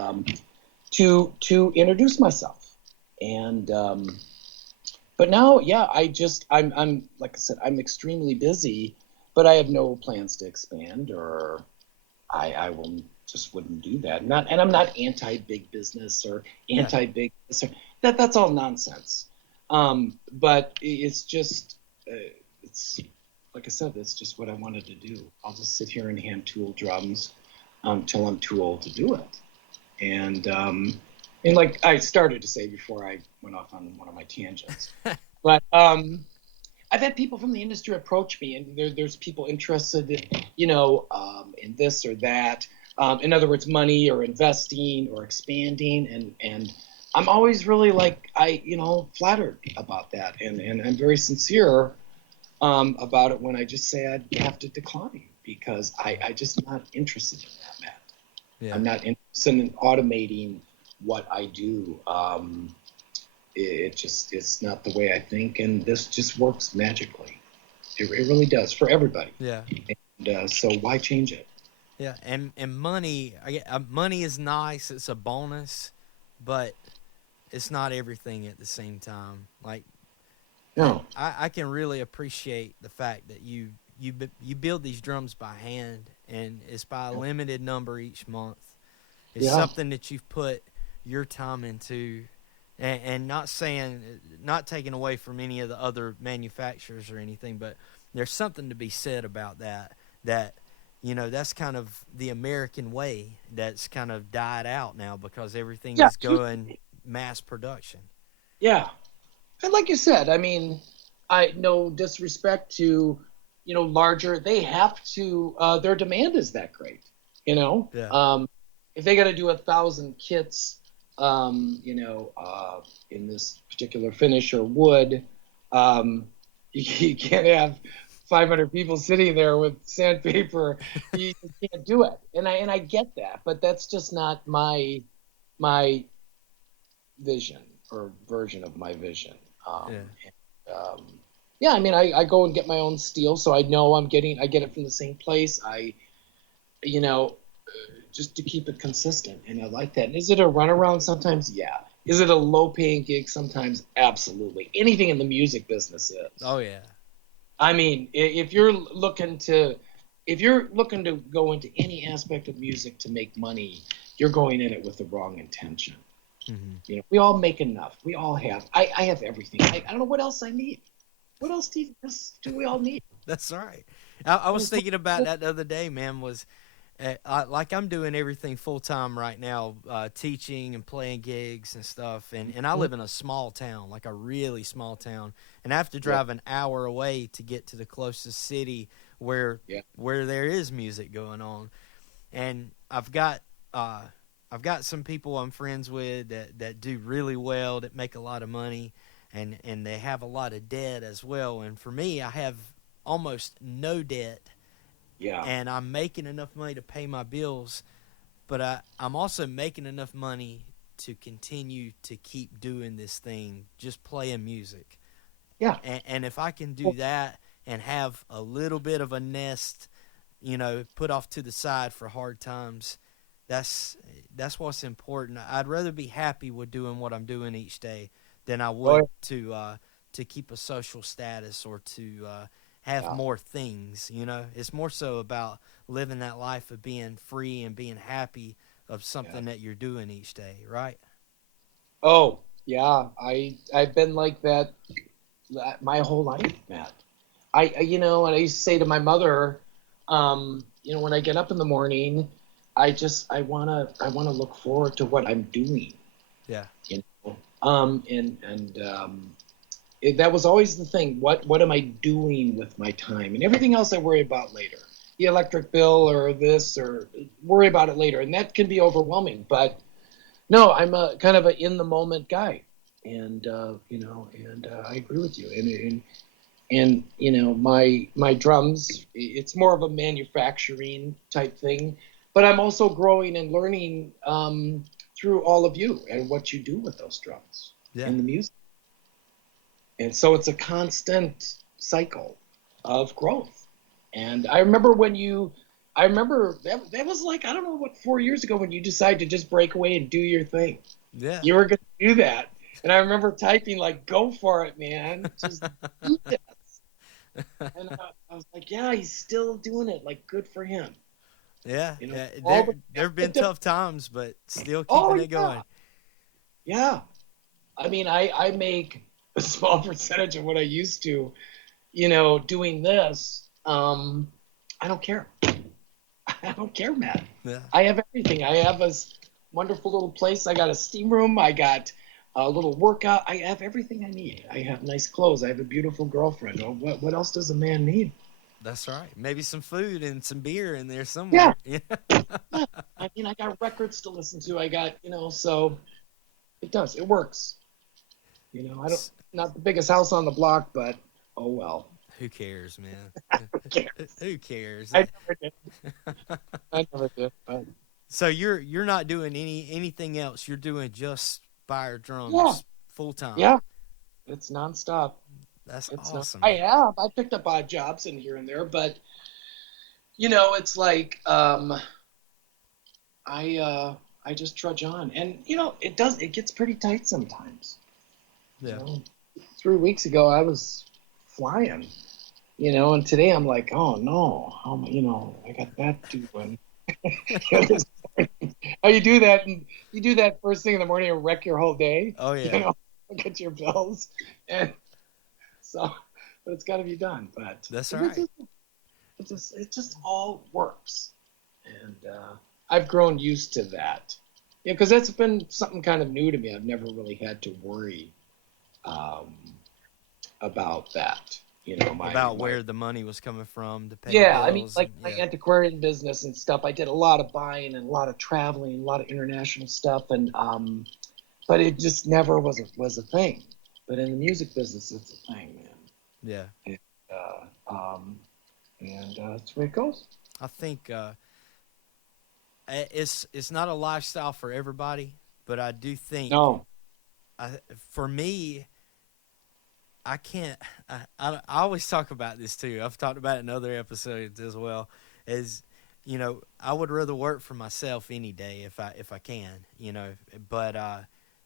to introduce myself. And but now, yeah, I'm like I said, I'm extremely busy, but I have no plans to expand, or I will just wouldn't do that. And I'm not anti big business or Yeah. anti big that's all nonsense. But it's just it's like I said, that's just what I wanted to do. I'll just sit here and hand tool drums till I'm too old to do it. And like I started to say before I went off on one of my tangents, but I've had people from the industry approach me, and there's people interested, in this or that. In other words, money or investing or expanding, and I'm always really like flattered about that, and I'm very sincere. about it when I just say I'd have to decline because I just not interested in that, Matt. Yeah. I'm not interested in automating what I do. It's not the way I think, and this just works magically. It really does for everybody. Yeah. And so why change it? Yeah. And money, money is nice. It's a bonus, but it's not everything at the same time. Like No. I can really appreciate the fact that you build these drums by hand, and it's by a limited number each month. It's Yeah. something that you've put your time into, and not saying, not taking away from any of the other manufacturers or anything, but there's something to be said about that. That that's kind of the American way that's kind of died out now because everything Yeah. is going mass production. Yeah. And like you said, I mean, I no disrespect to, larger. They have to. Their demand is that great. You know, Yeah. if they got to do 1,000 kits, in this particular finish or wood, you can't have 500 people sitting there with sandpaper. You just can't do it, and I get that, but that's just not my vision or version of my vision. Yeah. Yeah, I mean, I go and get my own steel, so I know I get it from the same place. You know, just to keep it consistent, and I like that. And is it a runaround sometimes? Yeah. Is it a low-paying gig sometimes? Absolutely. Anything in the music business is. Oh yeah. I mean, if you're looking to go into any aspect of music to make money, you're going in it with the wrong intention. Mm-hmm. We all make enough. We all have. I have everything. I don't know what else I need. What else do we all need? That's right. I was thinking about that the other day, man. Was like I'm doing everything full time right now, teaching and playing gigs and stuff. And I live in a small town, like a really small town, and I have to Yeah, drive an hour away to get to the closest city where yeah, where there is music going on. And uh, I've got some people I'm friends with that do really well, that make a lot of money, and they have a lot of debt as well. And for me, I have almost no debt, yeah, and I'm making enough money to pay my bills, but I'm also making enough money to continue to keep doing this thing, just playing music. yeah. And if I can do Well, that and have a little bit of a nest, put off to the side for hard times, that's that's what's important. I'd rather be happy with doing what I'm doing each day than I oh, would to keep a social status or to have yeah, more things. It's more so about living that life of being free and being happy of yeah. something that you're doing each day, right? Oh, yeah. I've been like that my whole life, Matt. And I used to say to my mother, when I get up in the morning, I wanna look forward to what I'm doing. Yeah. You and that was always the thing. What am I doing with my time? And everything else I worry about later. The electric bill or this or worry about it later, and that can be overwhelming. But no, I'm a kind of a in the moment guy, and I agree with you. And my drums, it's more of a manufacturing type thing, but I'm also growing and learning through all of you and what you do with those drums Yeah. and the music. And so it's a constant cycle of growth. And I remember that was like, I don't know, what, 4 years ago when you decided to just break away and do your thing. Yeah. You were going to do that. And I remember typing, like, go for it, man. Just do this. And I was like, yeah, he's still doing it. Like, good for him. Yeah, You know, yeah. all There've been the, tough times, but still oh, keeping it yeah. going. Yeah. I mean, I make a small percentage of what I used to, doing this. I don't care. I don't care, Matt. Yeah, I have everything. I have this wonderful little place. I got a steam room. I got a little workout. I have everything I need. I have nice clothes. I have a beautiful girlfriend. Oh, what else does a man need? that's right. Maybe some food and some beer in there Yeah, somewhere. Yeah, yeah. I mean, I got records to listen to. I got, so it does. It works. I don't, not the biggest house on the block, but oh well. Who cares, man? Who cares? Who cares? I never did. I never did. But So you're not doing anything else. You're doing just Beier yeah, drums full time. yeah, it's nonstop. That's It's not. awesome. I have. I picked up odd jobs in here and there, but it's like I just trudge on, and it gets pretty tight sometimes. You Yeah. know, 3 weeks ago I was flying, and today I'm like, oh no, I got that to do, and this how you do that, and you do that first thing in the morning and wreck your whole day, Oh yeah. look at your bills, and so, but it's got to be done. But That's it right. just, it just all works, and I've grown used to that. Yeah, because that's been something kind of new to me. I've never really had to worry um, about that. About My where the money was coming from to pay yeah. I mean, bills like and my yeah. antiquarian business and stuff. I did a lot of buying and a lot of traveling, a lot of international stuff, and but it just never was a thing. But in the music business, it's a thing, man. Yeah. And, that's the way it goes. I think it's not a lifestyle for everybody, but I do think No, for me, I can't. I always talk about this too. I've talked about it in other episodes as well. Is I would rather work for myself any day if I can. But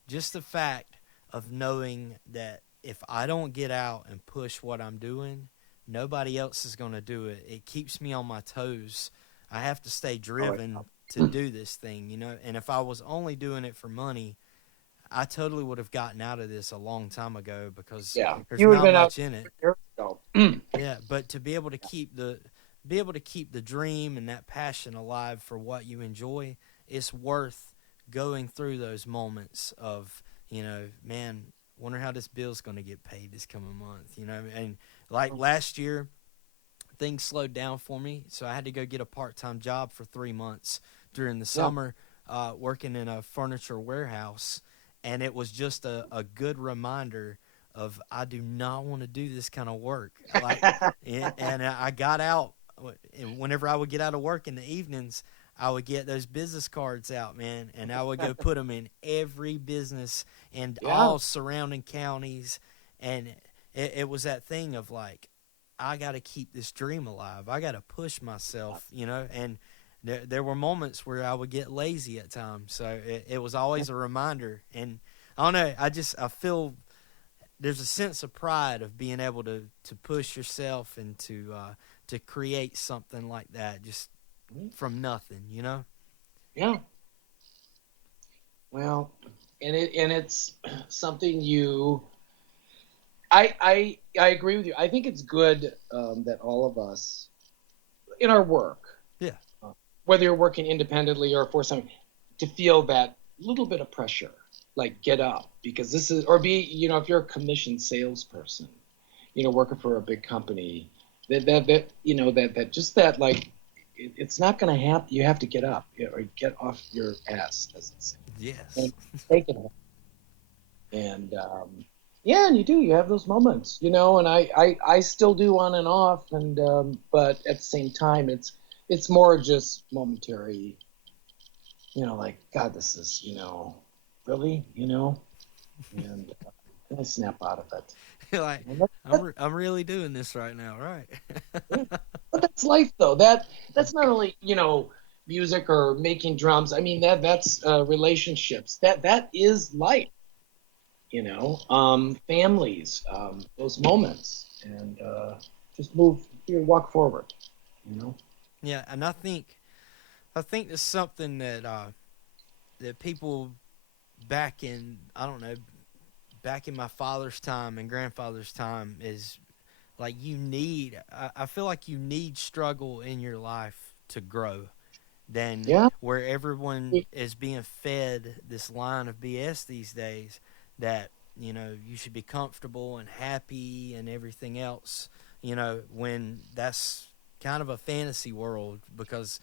just the fact of knowing that if I don't get out and push what I'm doing, nobody else is going to do it. It keeps me on my toes. I have to stay all right. driven to do this thing. And if I was only doing it for money, I totally would have gotten out of this a long time ago because Yeah, there's you would have not been out much in it. 2 years ago. Yeah, but to be able to keep the dream and that passion alive for what you enjoy, it's worth going through those moments of, man, wonder how this bill's going to get paid this coming month, and like last year things slowed down for me, so I had to go get a part-time job for 3 months during the Yeah. summer, working in a furniture warehouse, and it was just a good reminder of I do not want to do this kind of work. Like, and I got out, and whenever I would get out of work in the evenings, I would get those business cards out, man, and I would go put them in every business in Yeah. all surrounding counties, and it was that thing of like, I got to keep this dream alive. I got to push myself, and there were moments where I would get lazy at times. So it was always a reminder. And I don't know, I feel there's a sense of pride of being able to push yourself and to create something like that just from nothing. Yeah. Well, and it's something I agree with you. I think it's good that all of us in our work, Yeah. uh, whether you're working independently or for something, to feel that little bit of pressure, like get up because this is, or be, if you're a commissioned salesperson, working for a big company, that just that like it's not going to happen. You have to get up, or get off your ass, as it says, Yes. and take it. And yeah, and you do, you have those moments, and I still do on and off, and but at the same time it's more just momentary, like God, this is, really, and I snap out of it. Like, And I'm really doing this right now, right? yeah. But that's life, though. That's not only, music or making drums. I mean, that's relationships. That is life, families, those moments, and just walk forward, you know. Yeah, and I think it's something that people back in, I don't know, back in my father's time and grandfather's time is like I feel like you need struggle in your life to grow than Yeah, where everyone is being fed this line of BS these days that you should be comfortable and happy and everything else, when that's kind of a fantasy world because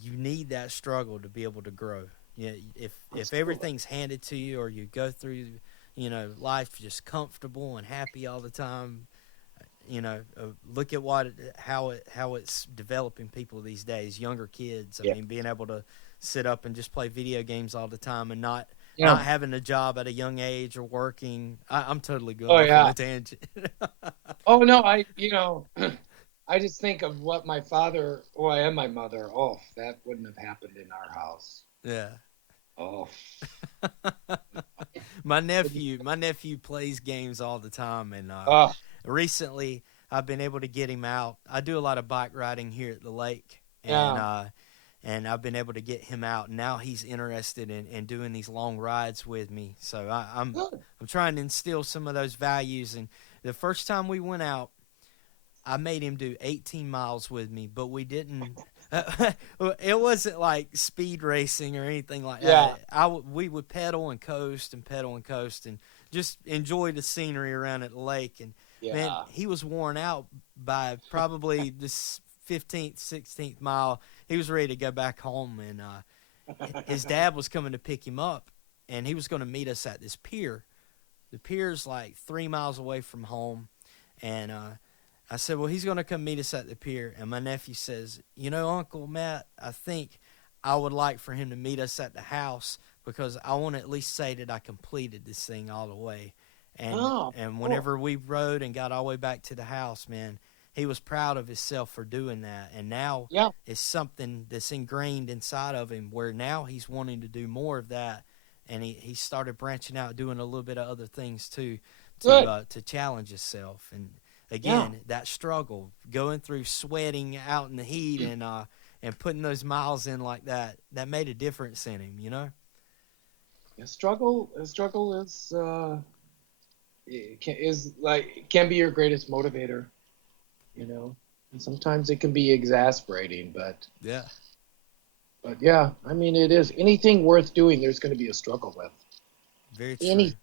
you need that struggle to be able to grow. Yeah, if absolutely. everything's handed to you or you go through life just comfortable and happy all the time, look at how it's developing people these days, younger kids. I Yeah. mean, being able to sit up and just play video games all the time and not Yeah. having a job at a young age or working. I'm totally going Oh off on yeah. a tangent. Oh no, I just think of what my father, and my mother. Oh, that wouldn't have happened in our house. Yeah. Oh, My nephew plays games all the time, and oh, recently I've been able to get him out. I do a lot of bike riding here at the lake, yeah. and I've been able to get him out. Now he's interested in doing these long rides with me. So Good. I'm trying to instill some of those values. And the first time we went out, I made him do 18 miles with me, but we didn't. It wasn't like speed racing or anything like Yeah. that. We would pedal and coast and just enjoy the scenery around at the lake. And man, Yeah. he was worn out by probably the 15th, 16th mile. He was ready to go back home, and his dad was coming to pick him up, and he was going to meet us at this pier. The pier's like 3 miles away from home, and I said, well, he's going to come meet us at the pier. And my nephew says, Uncle Matt, I think I would like for him to meet us at the house because I want to at least say that I completed this thing all the way. And Oh, and cool. whenever we rode and got all the way back to the house, man, he was proud of himself for doing that. And now Yeah. it's something that's ingrained inside of him where now he's wanting to do more of that. And he started branching out, doing a little bit of other things too, Good. to challenge himself. And Yeah. again, that struggle, going through sweating out in the heat and putting those miles in like that made a difference in him. A struggle can be your greatest motivator, and sometimes it can be exasperating, Yeah, but yeah, I mean, it is anything worth doing. There's going to be a struggle with very true. any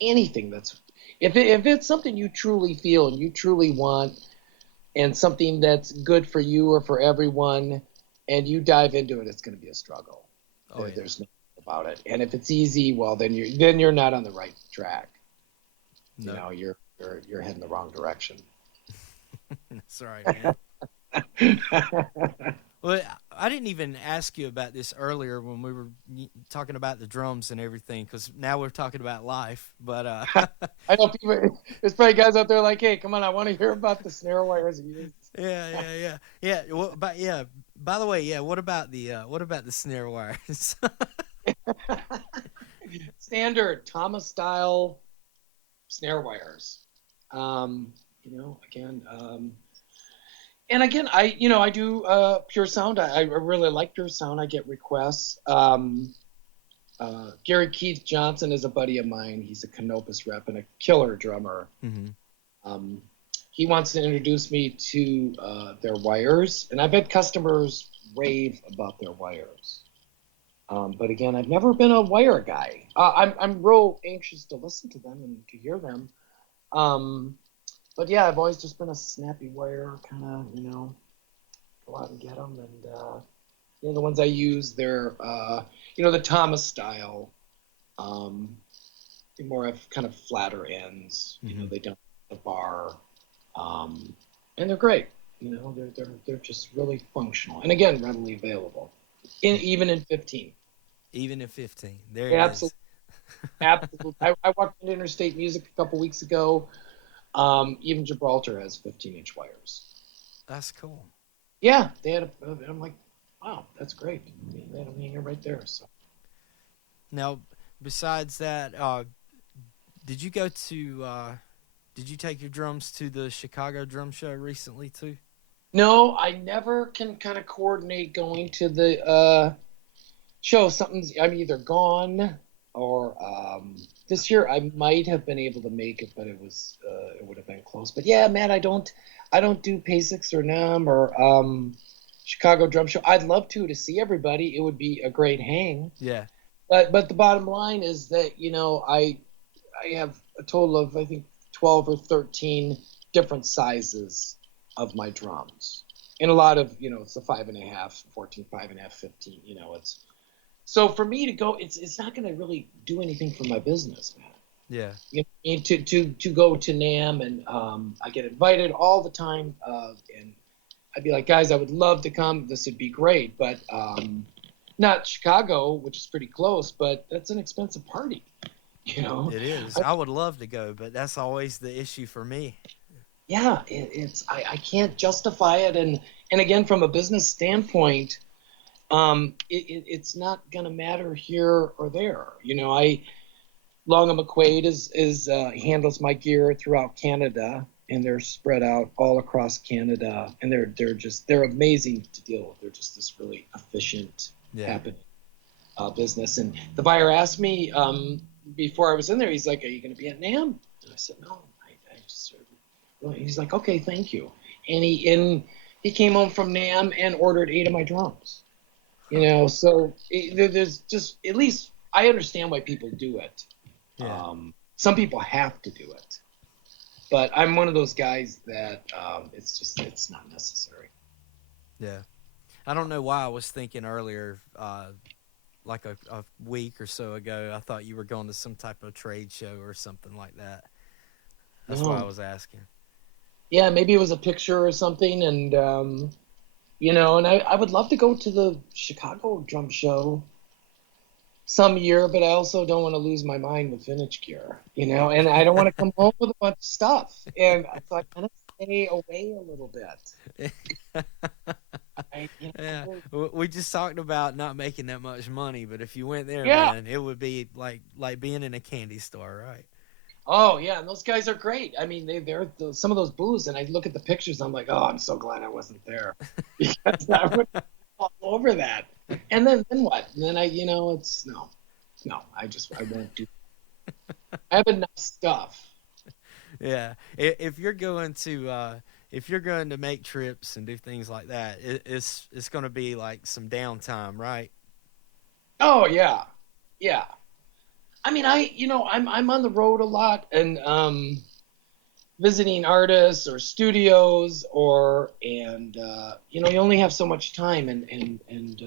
anything that's if it's something you truly feel and you truly want, and something that's good for you or for everyone, and you dive into it, it's going to be a struggle. Oh yeah, There's no doubt about it. And if it's easy, well, then you're not on the right track. no, You're heading the wrong direction. that's all right, man. Well, I didn't even ask you about this earlier when we were talking about the drums and everything, because now we're talking about life. But I know there's probably guys out there like, hey, come on, I want to hear about the snare wires you use. yeah. Well, but yeah. By the way, yeah. What about the snare wires? Standard Thomas style snare wires. Again, and again, I do Pure Sound. I really like Pure Sound. I get requests. Gary Keith Johnson is a buddy of mine. He's a Canopus rep and a killer drummer. Hmm. He wants to introduce me to their wires, and I've had customers rave about their wires. But again, I've never been a wire guy. I'm real anxious to listen to them and to hear them. But yeah, I've always just been a snappy wire kind of, go out and get them. And the ones I use, they're the Thomas style. They more have kind of flatter ends. Hmm. They don't have the bar, and they're great. They're just really functional, and again, readily available, even in 15. Even at 15, there it Yeah, is. absolutely, absolutely. I walked into Interstate Music a couple weeks ago. Even Gibraltar has 15-inch wires. That's cool. Yeah, they had I'm like, wow, that's great. They had them hanging right there. So Now, besides that, did you go to? Did you take your drums to the Chicago Drum Show recently too? no, I never can kind of coordinate going to the show. I'm either gone or this year I might have been able to make it, but it would have been close. But yeah, man, I don't do PASIX or NAMM or Chicago Drum Show. I'd love to see everybody. It would be a great hang. Yeah. But the bottom line is that I have a total of, I think, 12 or 13 different sizes of my drums, and a lot of it's a 5.5, 14, 5.5, 15. It's so for me to go, it's not going to really do anything for my business, man. Yeah. To go to NAM, and I get invited all the time, and I'd be like, guys, I would love to come. This would be great, but not Chicago, which is pretty close, but that's an expensive party, you know. It is. I would love to go, but that's always the issue for me. Yeah, it's I can't justify it, and again, from a business standpoint, it's not gonna matter here or there. I Long and McQuaid is handles my gear throughout Canada, and they're spread out all across Canada, and they're amazing to deal with. They're just this really efficient, Yeah. happy business. And the buyer asked me before I was in there, he's like, "Are you going to be at NAM?" And I said, "No, I just." Well, he's like, "Okay, thank you." And he came home from NAM and ordered 8 of my drums. Huh. So there's just, at least I understand why people do it. Yeah. Some people have to do it, but I'm one of those guys that it's not necessary. Yeah. I don't know why I was thinking earlier, like a week or so ago, I thought you were going to some type of trade show or something like that. That's why I No, was asking. yeah, maybe it was a picture or something, and and I would love to go to the Chicago drum show some year, but I also don't want to lose my mind with vintage gear, and I don't want to come home with a bunch of stuff, and so I kind of stay away a little bit. I, you Yeah, know, we just talked about not making that much money, but if you went there, yeah. man, it would be like being in a candy store, right? Oh yeah, and those guys are great. I mean, some of those booths, and I look at the pictures. I'm like, oh, I'm so glad I wasn't there because I would all over that. And then what? And then it's no, no. I won't do. I have enough stuff. Yeah, if you're going to make trips and do things like that, it's going to be like some downtime, right? Oh yeah, yeah. I mean, I'm on the road a lot, and visiting artists or studios, and you only have so much time, and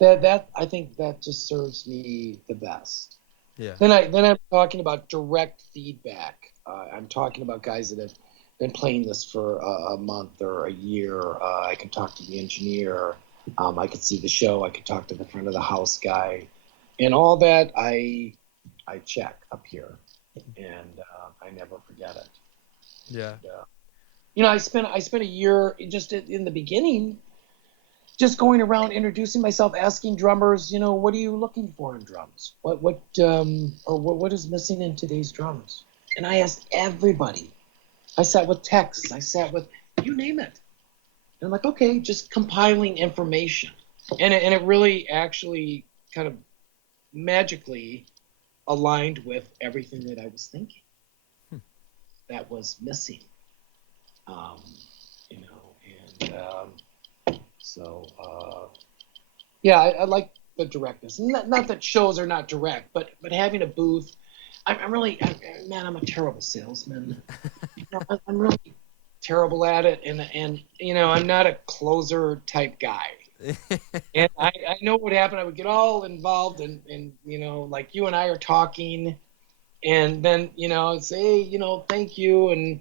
that I think that just serves me the best. Yeah, Then I'm talking about direct feedback. I'm talking about guys that have been playing this for a month or a year. I can talk to the engineer. I could see the show. I could talk to the front of the house guy, and all that I check up here, and I never forget it. yeah, And, I spent a year just in the beginning, just going around introducing myself, asking drummers, what are you looking for in drums? What is missing in today's drums? And I asked everybody. I sat with techs. I sat with, you name it. And I'm like, okay, just compiling information, and it really actually kind of magically aligned with everything that I was thinking that was missing. Um, and so yeah, I like the directness. Not that shows are not direct, but having a booth. I'm really, man, I'm a terrible salesman. I'm really terrible at it, and I'm not a closer type guy. And I know what happened. I would get all involved, and like you and I are talking, and then say, hey, thank you, and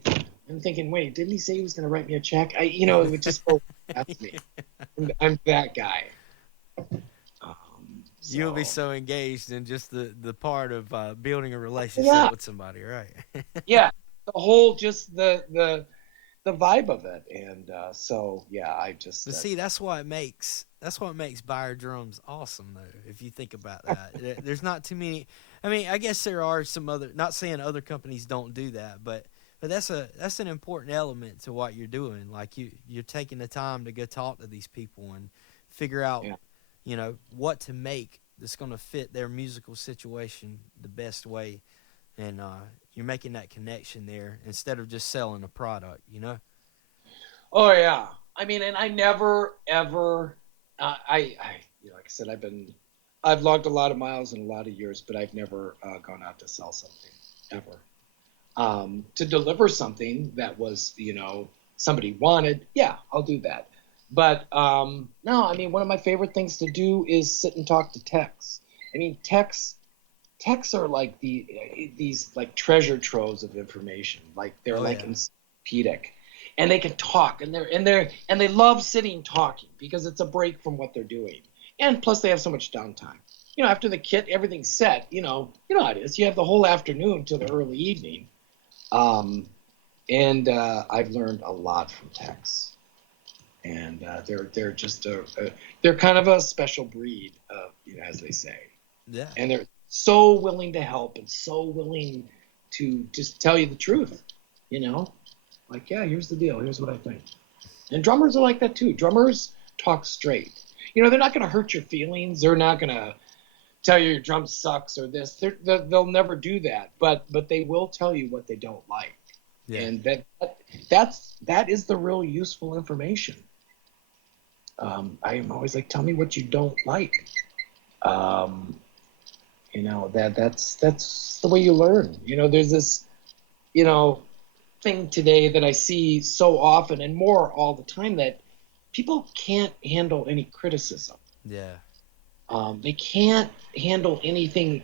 I'm thinking, wait, didn't he say he was going to write me a check? It would just go past me. I'm that guy. You'll be So so engaged in just the part of building a relationship yeah, with somebody, right? yeah, the whole, just the vibe of it, and so yeah, I just But see, that's what makes Beier drums awesome, though. If you think about that, there's not too many. I mean, I guess there are some other. Not saying other companies don't do that, but that's an important element to what you're doing. Like you're taking the time to go talk to these people and figure out, yeah. what to make that's going to fit their musical situation the best way, and you're making that connection there instead of just selling a product. Oh yeah. I mean, and I never ever. Like I said, I've logged a lot of miles in a lot of years, but I've never gone out to sell something ever. To deliver something that was, somebody wanted, yeah, I'll do that. But no, I mean, one of my favorite things to do is sit and talk to techs. I mean, techs techs are like these like treasure troves of information. Like they're Oh like yeah. encyclopedic, and they can talk, and they love sitting talking because it's a break from what they're doing, and plus they have so much downtime. After the kit, everything's set. You know how it is. You have the whole afternoon till the early evening. Um, and I've learned a lot from techs, and they're just they're kind of a special breed, as they say, Yeah. and they're so willing to help and so willing to just tell you the truth. You know, like, yeah, here's the deal. Here's what I think. And drummers are like that too. Drummers talk straight. They're not going to hurt your feelings. They're not going to tell you your drum sucks or this. They'll never do that. But they will tell you what they don't like, Yeah. and that is the real useful information. I am always like, tell me what you don't like. Um, that's the way you learn. There's this thing today that I see so often and more all the time, that people can't handle any criticism. Yeah. They can't handle anything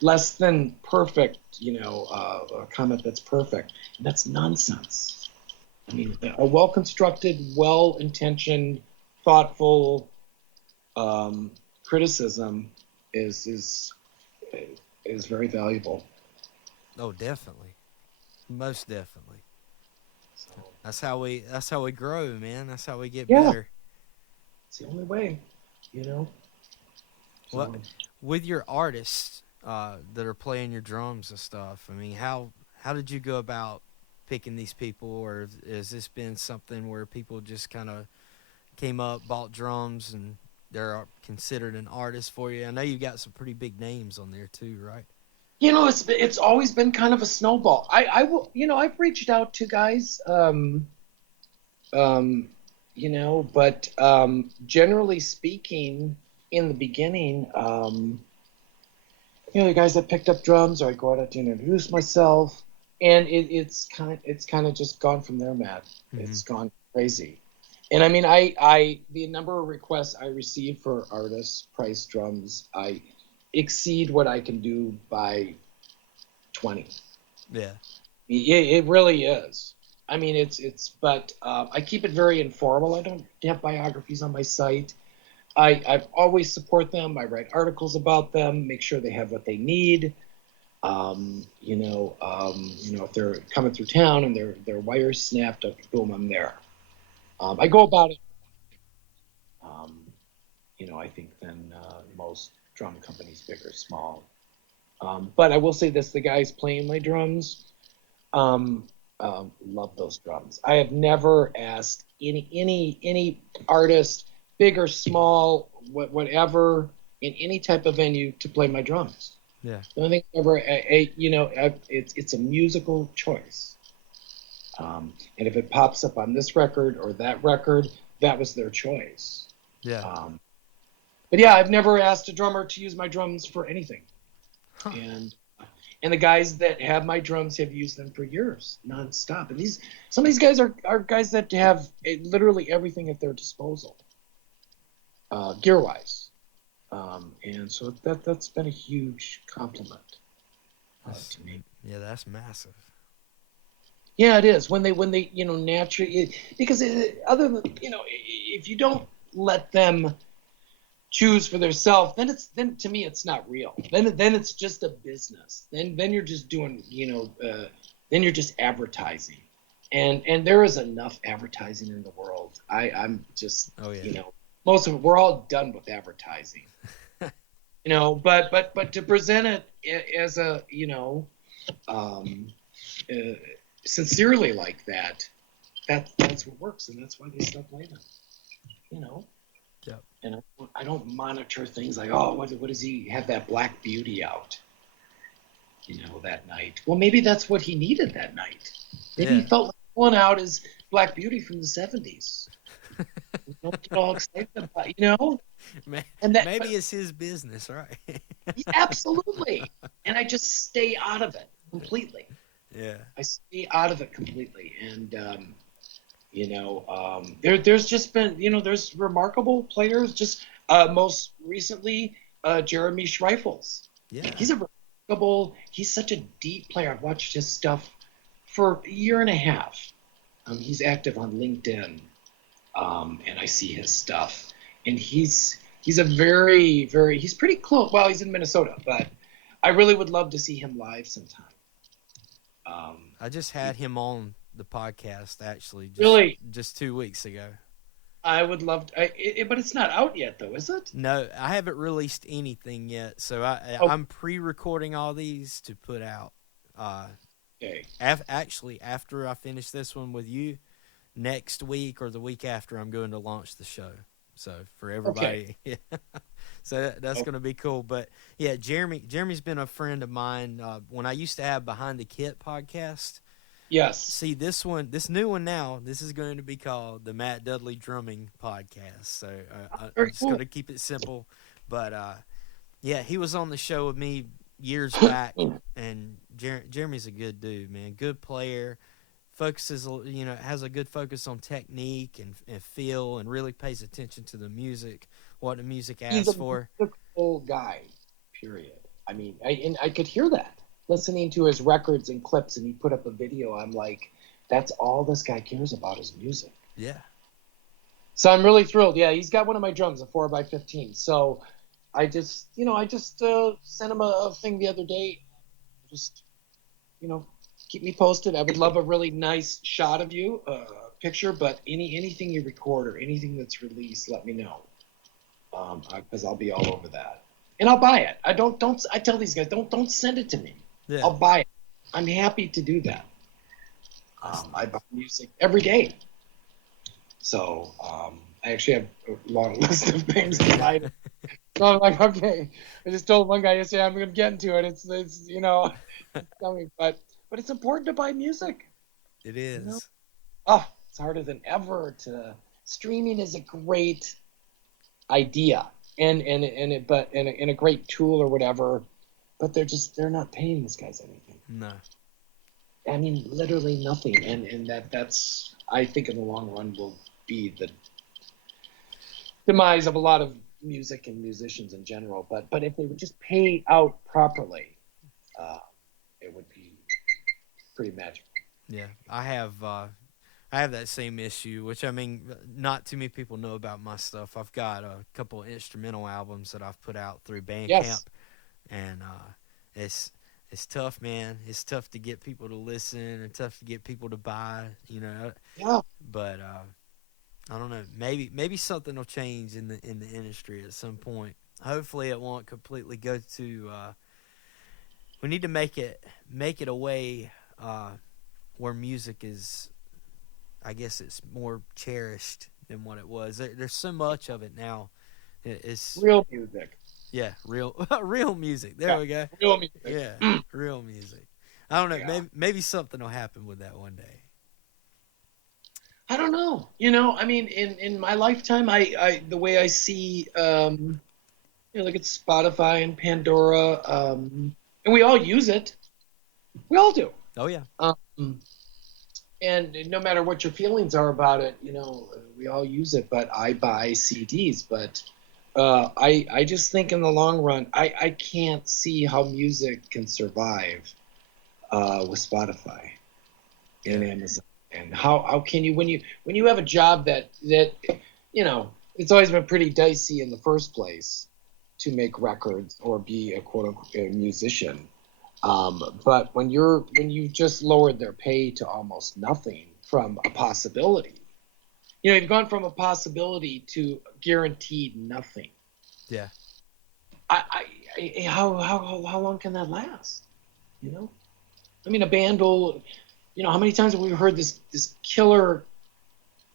less than perfect, a comment that's perfect. And that's nonsense. I mean, a well constructed, well intentioned, thoughtful criticism is is very valuable. Oh, definitely. Most definitely. So, That's how we grow, man. That's how we get yeah, better. it's the only way, you know. What So with your artists that are playing your drums and stuff? I mean, how did you go about picking these people, or has this been something where people just kind of came up, bought drums, and they're considered an artist for you? I know you've got some pretty big names on there too, right? it's always been kind of a snowball. I will, I've reached out to guys, um, but generally speaking, in the beginning, the guys that picked up drums, or I go out to introduce myself, and it's kind of just gone from there, Matt. Mm-hmm. It's gone crazy. And I mean, I the number of requests I receive for artists price drums, I exceed what I can do by 20. Yeah. It really is. I mean, but I keep it very informal. I don't have biographies on my site. I've always support them. I write articles about them, make sure they have what they need. If they're coming through town and their wires snapped, boom, I'm there. I go about it, um, I think than most drum companies, big or small. But I will say this: the guys playing my drums, um, love those drums. I have never asked any artist, big or small, whatever, in any type of venue to play my drums. Yeah. The only thing ever, it's a musical choice. And if it pops up on this record or that record, that was their choice. Yeah. Um, but yeah, I've never asked a drummer to use my drums for anything. Huh. And the guys that have my drums have used them for years, nonstop. And some of these guys are guys that have literally everything at their disposal, gear wise. And so that's been a huge compliment That's, to me. yeah, that's massive. Yeah, it is when they naturally, because other than if you don't let them choose for themselves, then to me it's not real. Then it's just a business. Then you're just doing then you're just advertising, and there is enough advertising in the world. I'm just Oh yeah. most of it, we're all done with advertising. But to present it as a um, uh, sincerely like that's what works, and that's why they stop playing them. You know. Yep. And I don't monitor things like, oh, what does he have that Black Beauty out, that night? Well, maybe that's what he needed that night. Maybe he Yeah. felt like pulling out his Black Beauty from the 70s. Don't get all excited about, and that, Maybe it's his business, right? absolutely. And I just stay out of it completely. Yeah. I stay out of it completely. And, there's just been, there's remarkable players. Just most recently, Jeremy Schreifels. Yeah. He's a He's such a deep player. I've watched his stuff for a year and a half. He's active on LinkedIn, and I see his stuff. And he's a he's pretty close. Well, he's in Minnesota, but I really would love to see him live sometime. I just had him on the podcast actually Really, just 2 weeks ago. I would love to, but it's not out yet, though, is it? No, I haven't released anything yet, so Oh, I'm pre-recording all these to put out. Uh, okay. Actually, after I finish this one with you, next week or the week after, I'm going to launch the show. So for Okay. everybody, yeah. So that's Oh, going to be cool. But yeah, Jeremy's been a friend of mine when I used to have Behind the Kit podcast. yes. See this new one now. This is going to be called the Matt Dudley Drumming Podcast. So I'm Very just going cool. to keep it simple. But yeah, he was on the show with me years back, and Jeremy's a good dude, man. Good player. Focuses, has a good focus on technique and feel, and really pays attention to the music, what the music He's asks a for. musical guy, period. I mean, and I could hear that listening to his records and clips, and he put up a video. I'm like, that's all this guy cares about is music. Yeah, So I'm really thrilled. Yeah, he's got one of my drums, a 4x15. So I just sent him a thing the other day. Just, you know, keep me posted. I would love a really nice shot of you, picture, but anything you record or anything that's released, let me know. Because I'll be all over that, and I'll buy it. I tell these guys don't send it to me. yeah. I'll buy it. I'm happy to do that. That's I buy nice. music every day, so I actually have a long list of things to buy. So I'm like, okay. I just told one guy yesterday I'm gonna get into it. It's it's coming, but it's important to buy music. It You know, is. it's harder than ever to. Streaming is a great idea and a great tool or whatever, but they're not paying these guys anything. No. I mean, literally nothing, and that's I think in the long run will be the demise of a lot of music and musicians in general. But if they would just pay out properly, uh, it would be pretty magical. Yeah, I have that same issue, which I mean, not too many people know about my stuff. I've got a couple of instrumental albums that I've put out through Bandcamp, Yes. and it's it's tough, man. It's tough to get people to listen and tough to get people to buy, Yeah. But I don't know. Maybe something will change in the industry at some point. Hopefully, it won't completely go to. We need to make it a way where music is. I guess it's more cherished than what it was. There's so much of it now. It's Real music. yeah, real real music. There Yeah. we go. Real music. Yeah, real music. I don't know. Yeah. Maybe something will happen with that one day. I don't know. I mean, in my lifetime, I the way I see, look at Spotify and Pandora, and we all use it. We all do. Oh yeah, Um, and no matter what your feelings are about it, we all use it. But I buy CDs. But I just think in the long run, I can't see how music can survive with Spotify yeah, and Amazon. And how can you when you have a job that it's always been pretty dicey in the first place to make records or be a quote unquote a musician. But when you just lowered their pay to almost nothing from a possibility, you've gone from a possibility to guaranteed nothing. yeah. How long can that last? You know, I mean, a band will. How many times have we heard this killer,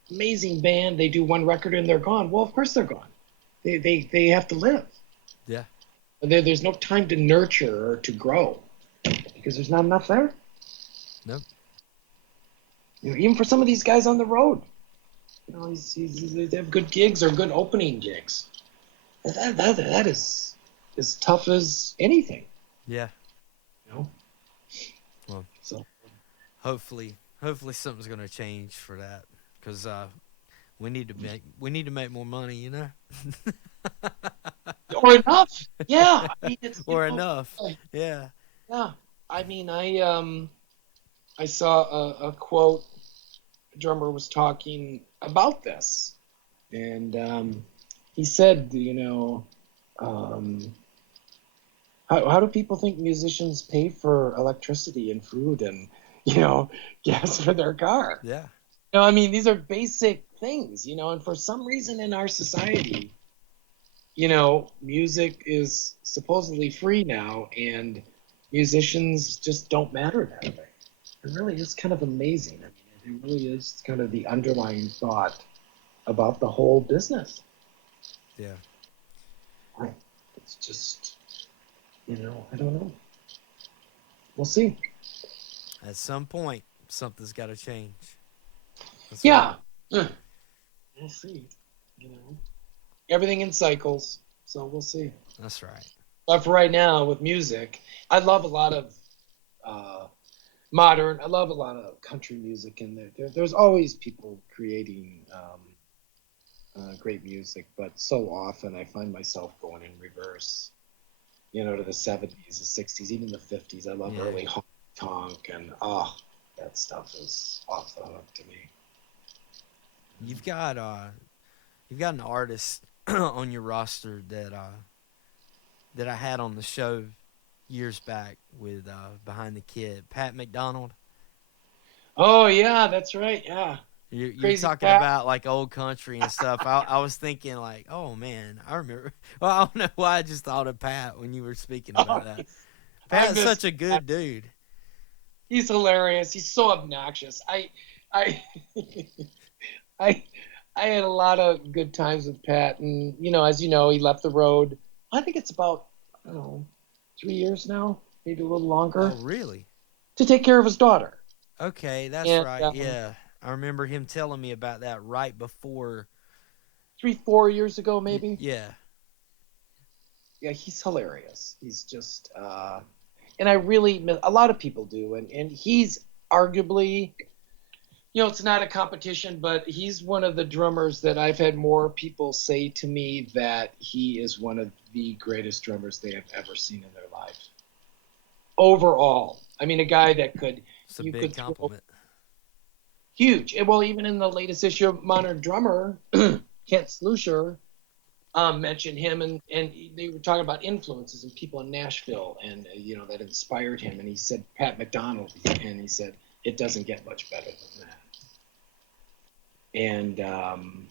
amazing band? They do one record and they're gone. Well, of course they're gone. They have to live. Yeah. There's no time to nurture or to grow because there's not enough there. Nope. Even for some of these guys on the road, they have good gigs or good opening gigs. That is as tough as anything. Yeah. You know. Well, So hopefully something's gonna change for that because we need to make more money, or enough. Yeah. I mean, it's or enough. Yeah. Yeah. I mean, I saw a quote. A drummer was talking about this, and he said, um, how do people think musicians pay for electricity and food and gas for their car? Yeah. I mean, these are basic things, and for some reason in our society, music is supposedly free now, and musicians just don't matter that way. It really is kind of amazing. I mean, it really is kind of the underlying thought about the whole business. Yeah. Right. It's just, I don't know. We'll see. At some point, something's got to change. That's right. Yeah. We'll see. You know, everything in cycles. So we'll see. That's right. But for right now, with music, I love a lot of uh, modern. I love a lot of country music, and there's always people creating great music. But so often, I find myself going in reverse. To the '70s, the '60s, even the '50s. I love Yeah. early honk tonk, and that stuff is off the hook to me. You've got you've got an artist on your roster that I had on the show years back with Behind the Kid, Pat McDonald. Oh yeah, that's right. Yeah, You're Crazy talking Cat. about like old country and stuff. I was thinking like, oh man, I remember. Well, I don't know why I just thought of Pat when you were speaking Oh, about that. I Pat's miss such a Pat. good dude. He's hilarious. He's so obnoxious. I, I, I had a lot of good times with Pat, and as you know, he left the road. I think it's about I don't know 3 years now, maybe a little longer, Oh really? to take care of his daughter. Okay, that's And right. Yeah, I remember him telling me about that right before. 3, 4 years ago, maybe. Yeah, Yeah, he's hilarious. He's just, and I really a lot of people do, and he's arguably, it's not a competition, but he's one of the drummers that I've had more people say to me that he is one of the greatest drummers they have ever seen in their life. Overall, I mean, a guy that it's a you big could throw compliment. huge. And well, even in the latest issue of Modern Drummer, Kent Slusher mentioned him, and they were talking about influences and people in Nashville, and that inspired him. And he said Pat McDonald, and he said it doesn't get much better than that. And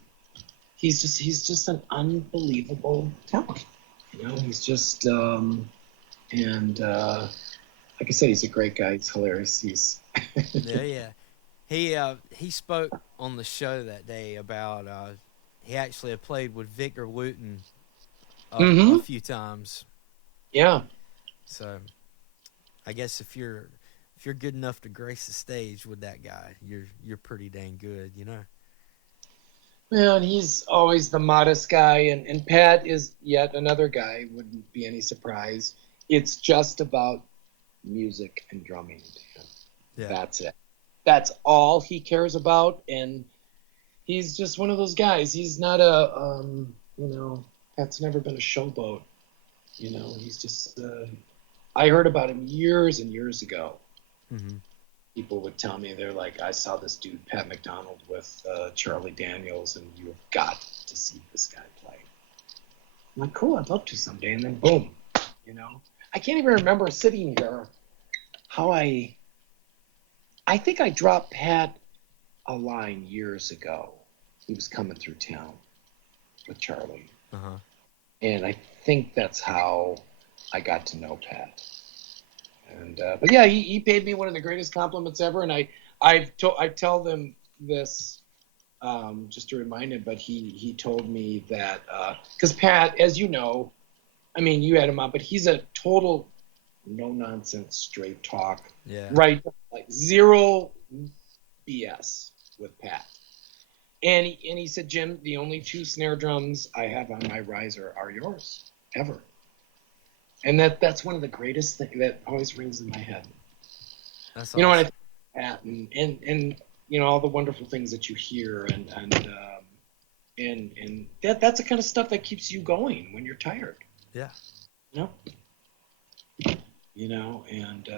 he's just an unbelievable talent. He's just and like I said, he's a great guy. He's hilarious. He's Yeah, yeah. He spoke on the show that day about he actually had played with Victor Wooten a mm-hmm. few times. Yeah. So I guess if you're good enough to grace the stage with that guy, you're pretty dang good, you know. Well, and he's always the modest guy, and Pat is yet another guy. Wouldn't be any surprise. It's just about music and drumming to him. Yeah, That's it. That's all he cares about, and he's just one of those guys. He's not Pat's never been a showboat. He's just. I heard about him years and years ago. hmm People would tell me they're like, I saw this dude Pat McDonald with Charlie Daniels, and you have got to see this guy play. I'm like, cool, I'd love to someday, and then boom, you know. I can't even remember sitting here how I think I dropped Pat a line years ago. He was coming through town with Charlie, uh huh. and I think that's how I got to know Pat. And but yeah, he paid me one of the greatest compliments ever, and I tell them this just to remind him. But he told me that because Pat, as you know, I mean you had him on, but he's a total no nonsense, straight talk, Yeah, right? Like zero BS with Pat. And he said, Jim, the only two snare drums I have on my riser are yours ever. And that's one of the greatest things that always rings in my head. that's When I awesome. think of that and all the wonderful things that you hear and that's the kind of stuff that keeps you going when you're tired. Yeah, You know, and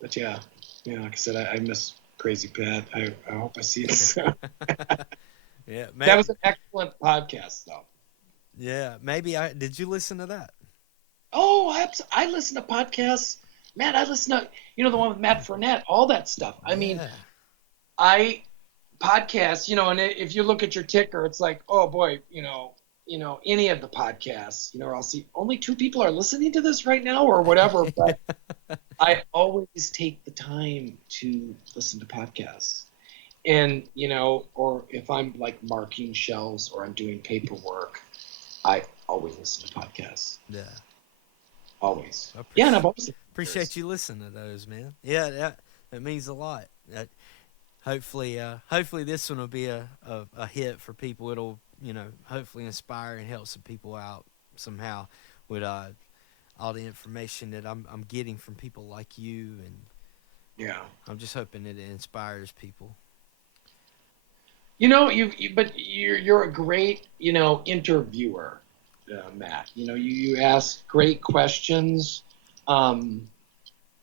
but yeah, like I said, I miss Crazy Pat. I hope I see it soon. Yeah, That was an excellent podcast, though. yeah. Maybe I did. You listen to that? Oh, I listen to podcasts. Man, I listen to the one with Matt Fournette, all that stuff. I mean, Yeah, I podcasts, and if you look at your ticker, it's like, oh boy, any of the podcasts, I'll see only two people are listening to this right now or whatever. But I always take the time to listen to podcasts. And, or if I'm like marking shelves or I'm doing paperwork, I always listen to podcasts. yeah. Always. I Yeah, and I've always appreciate you listening to those, man. Yeah, that means a lot. Hopefully this one will be a hit for people. It'll hopefully inspire and help some people out somehow with all the information that I'm getting from people like you, and yeah. I'm just hoping that it inspires people. But you're a great, interviewer, Matt. You ask great questions, and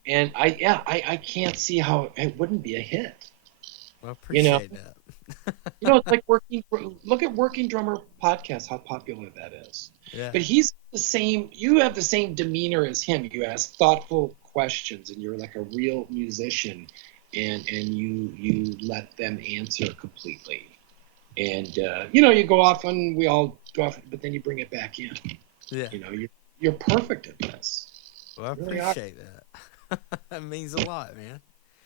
I can't see how it wouldn't be a hit. Well, I You know, appreciate that. it's like look at Working Drummer podcast, how popular that is. Yeah, But he's the same. You have the same demeanor as him. You ask thoughtful questions, and you're like a real musician, and you let them answer completely. And you go off and we all go off, but then you bring it back in. yeah. You're perfect at this. Well, I You really are. appreciate that. That means a lot, man.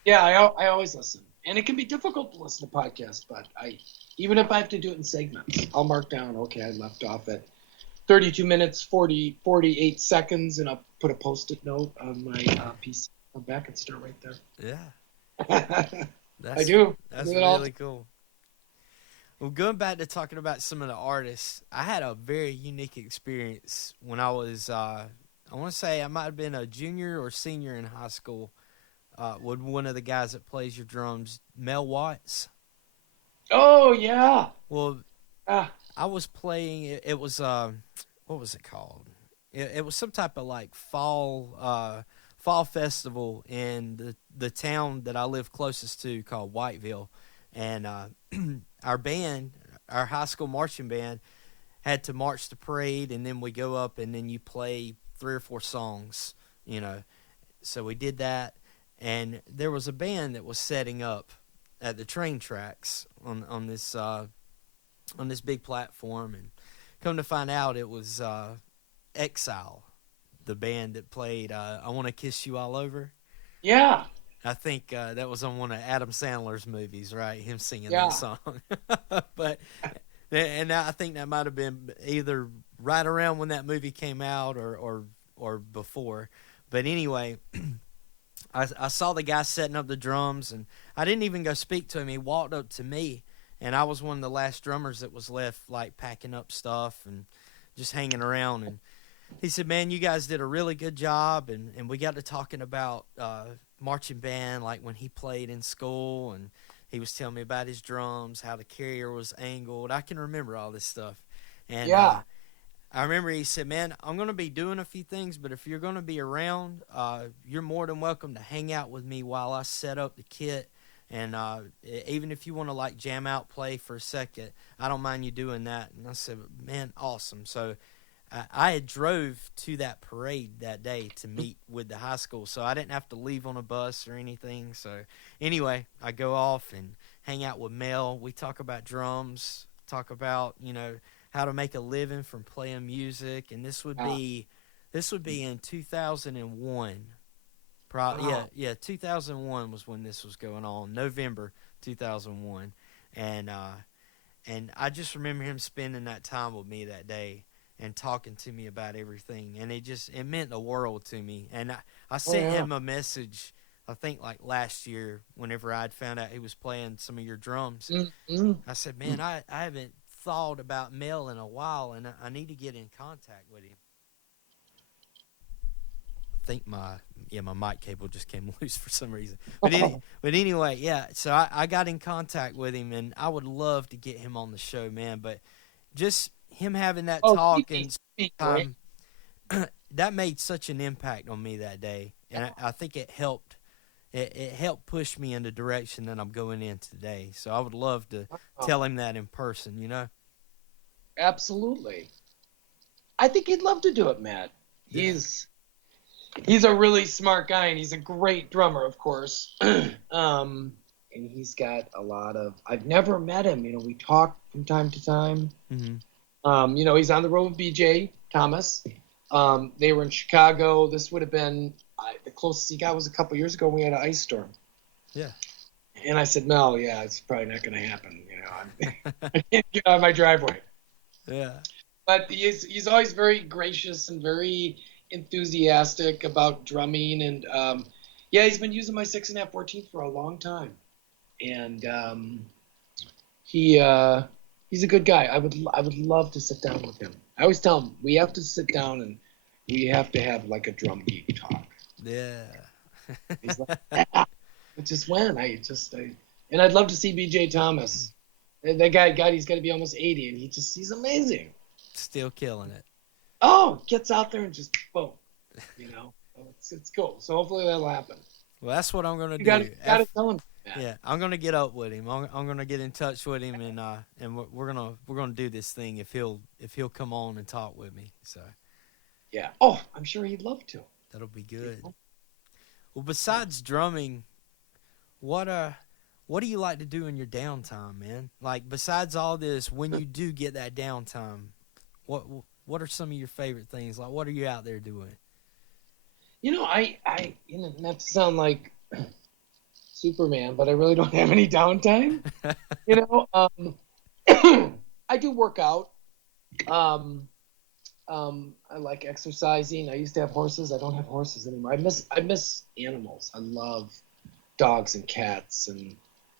Yeah, I always listen, and it can be difficult to listen to podcasts, but even if I have to do it in segments, I'll mark down. Okay, I left off at 32 minutes 48 seconds, and I'll put a post-it note on my PC. Come back and start right Yeah, there. I that's do. I that's do it all. really cool. Well, going back to talking about some of the artists, I had a very unique experience when I was, I want to say I might have been a junior or senior in high school, with one of the guys that plays your drums, Mel Watts. Oh yeah. Well, Ah, I was playing, it was, what was it called? It was some type of like fall festival in the town that I live closest to called Whiteville. And our band, our high school marching band, had to march the parade, and then we go up, and then you play 3 or 4 songs, you know. So we did that, and there was a band that was setting up at the train tracks on this big platform, and come to find out, it was Exile, the band that played "I Want to Kiss You All Over." yeah, I think that was on one of Adam Sandler's movies, right? Him singing that yeah. song. But and I think that might have been either right around when that movie came out or before. But anyway, I saw the guy setting up the drums, and I didn't even go speak to him. He walked up to me, and I was one of the last drummers that was left, like packing up stuff and just hanging around. And he said, "Man, you guys did a really good job," and we got to talking about marching band, like when he played in school, and he was telling me about his drums, how the carrier was angled. I can remember all this stuff, and Yeah. I remember he said, "Man, I'm going to be doing a few things, but if you're going to be around, you're more than welcome to hang out with me while I set up the kit. And even if you want to like jam out, play for a second, I don't mind you doing that." And I said, "Man, awesome." So I had drove to that parade that day to meet with the high school, so I didn't have to leave on a bus or anything. So anyway, I go off and hang out with Mel. We talk about drums, talk about how to make a living from playing music, and Ah, this would be in 2001. wow. Yeah, 2001 was when this was going on, November 2001, and and I just remember him spending that time with me that day and talking to me about everything, and it meant the world to me. And I Oh sent yeah. him a message, I think like last year, whenever I'd found out he was playing some of your drums. Mm-hmm. I said, "Man, I haven't thought about Mel in a while, and I need to get in contact with him." I think my mic cable just came loose for some reason. But anyway, yeah. So I got in contact with him, and I would love to get him on the show, man. But just him having that Oh, talk and he'd be great. time, that made such an impact on me that day, and I think it helped. It helped push me in the direction that I'm going in today. So I would love to tell him that in person. You know. Absolutely. I think he'd love to do it, Matt. Yeah. He's a really smart guy, and he's a great drummer, of course. And he's got a lot of. I've never met him. We talk from time to time. Mm-hmm. He's on the road with BJ Thomas. They were in Chicago. This would have been the closest he got was a couple years ago when we had an ice storm. Yeah. And I said, no, yeah, it's probably not going to happen. I can't get out of my driveway. Yeah. But he's always very gracious and very enthusiastic about drumming. And he's been using my 6.5 14th for a long time. And he's a good guy. I would love to sit down with him. I always tell him we have to sit down and we have to have like a drum geek talk. Yeah. He's like, yeah. Just when and I'd love to see BJ Thomas. That guy, God, he's got to be almost 80, and he's amazing. Still killing it. Oh, gets out there and just boom, it's cool. So hopefully that'll happen. Well, that's what I'm gonna do. Got to tell him. Yeah, I'm gonna get up with him. I'm gonna get in touch with him, and we're gonna do this thing if he'll come on and talk with me. So. Yeah. Oh, I'm sure he'd love to. That'll be good. Well, besides drumming, what do you like to do in your downtime, man? Like besides all this, when you do get that downtime, what are some of your favorite things? Like what are you out there doing? I not to sound like Superman, but I really don't have any downtime. I do work out. I like exercising. I used to have horses. I don't have horses anymore. I miss animals. I love dogs and cats,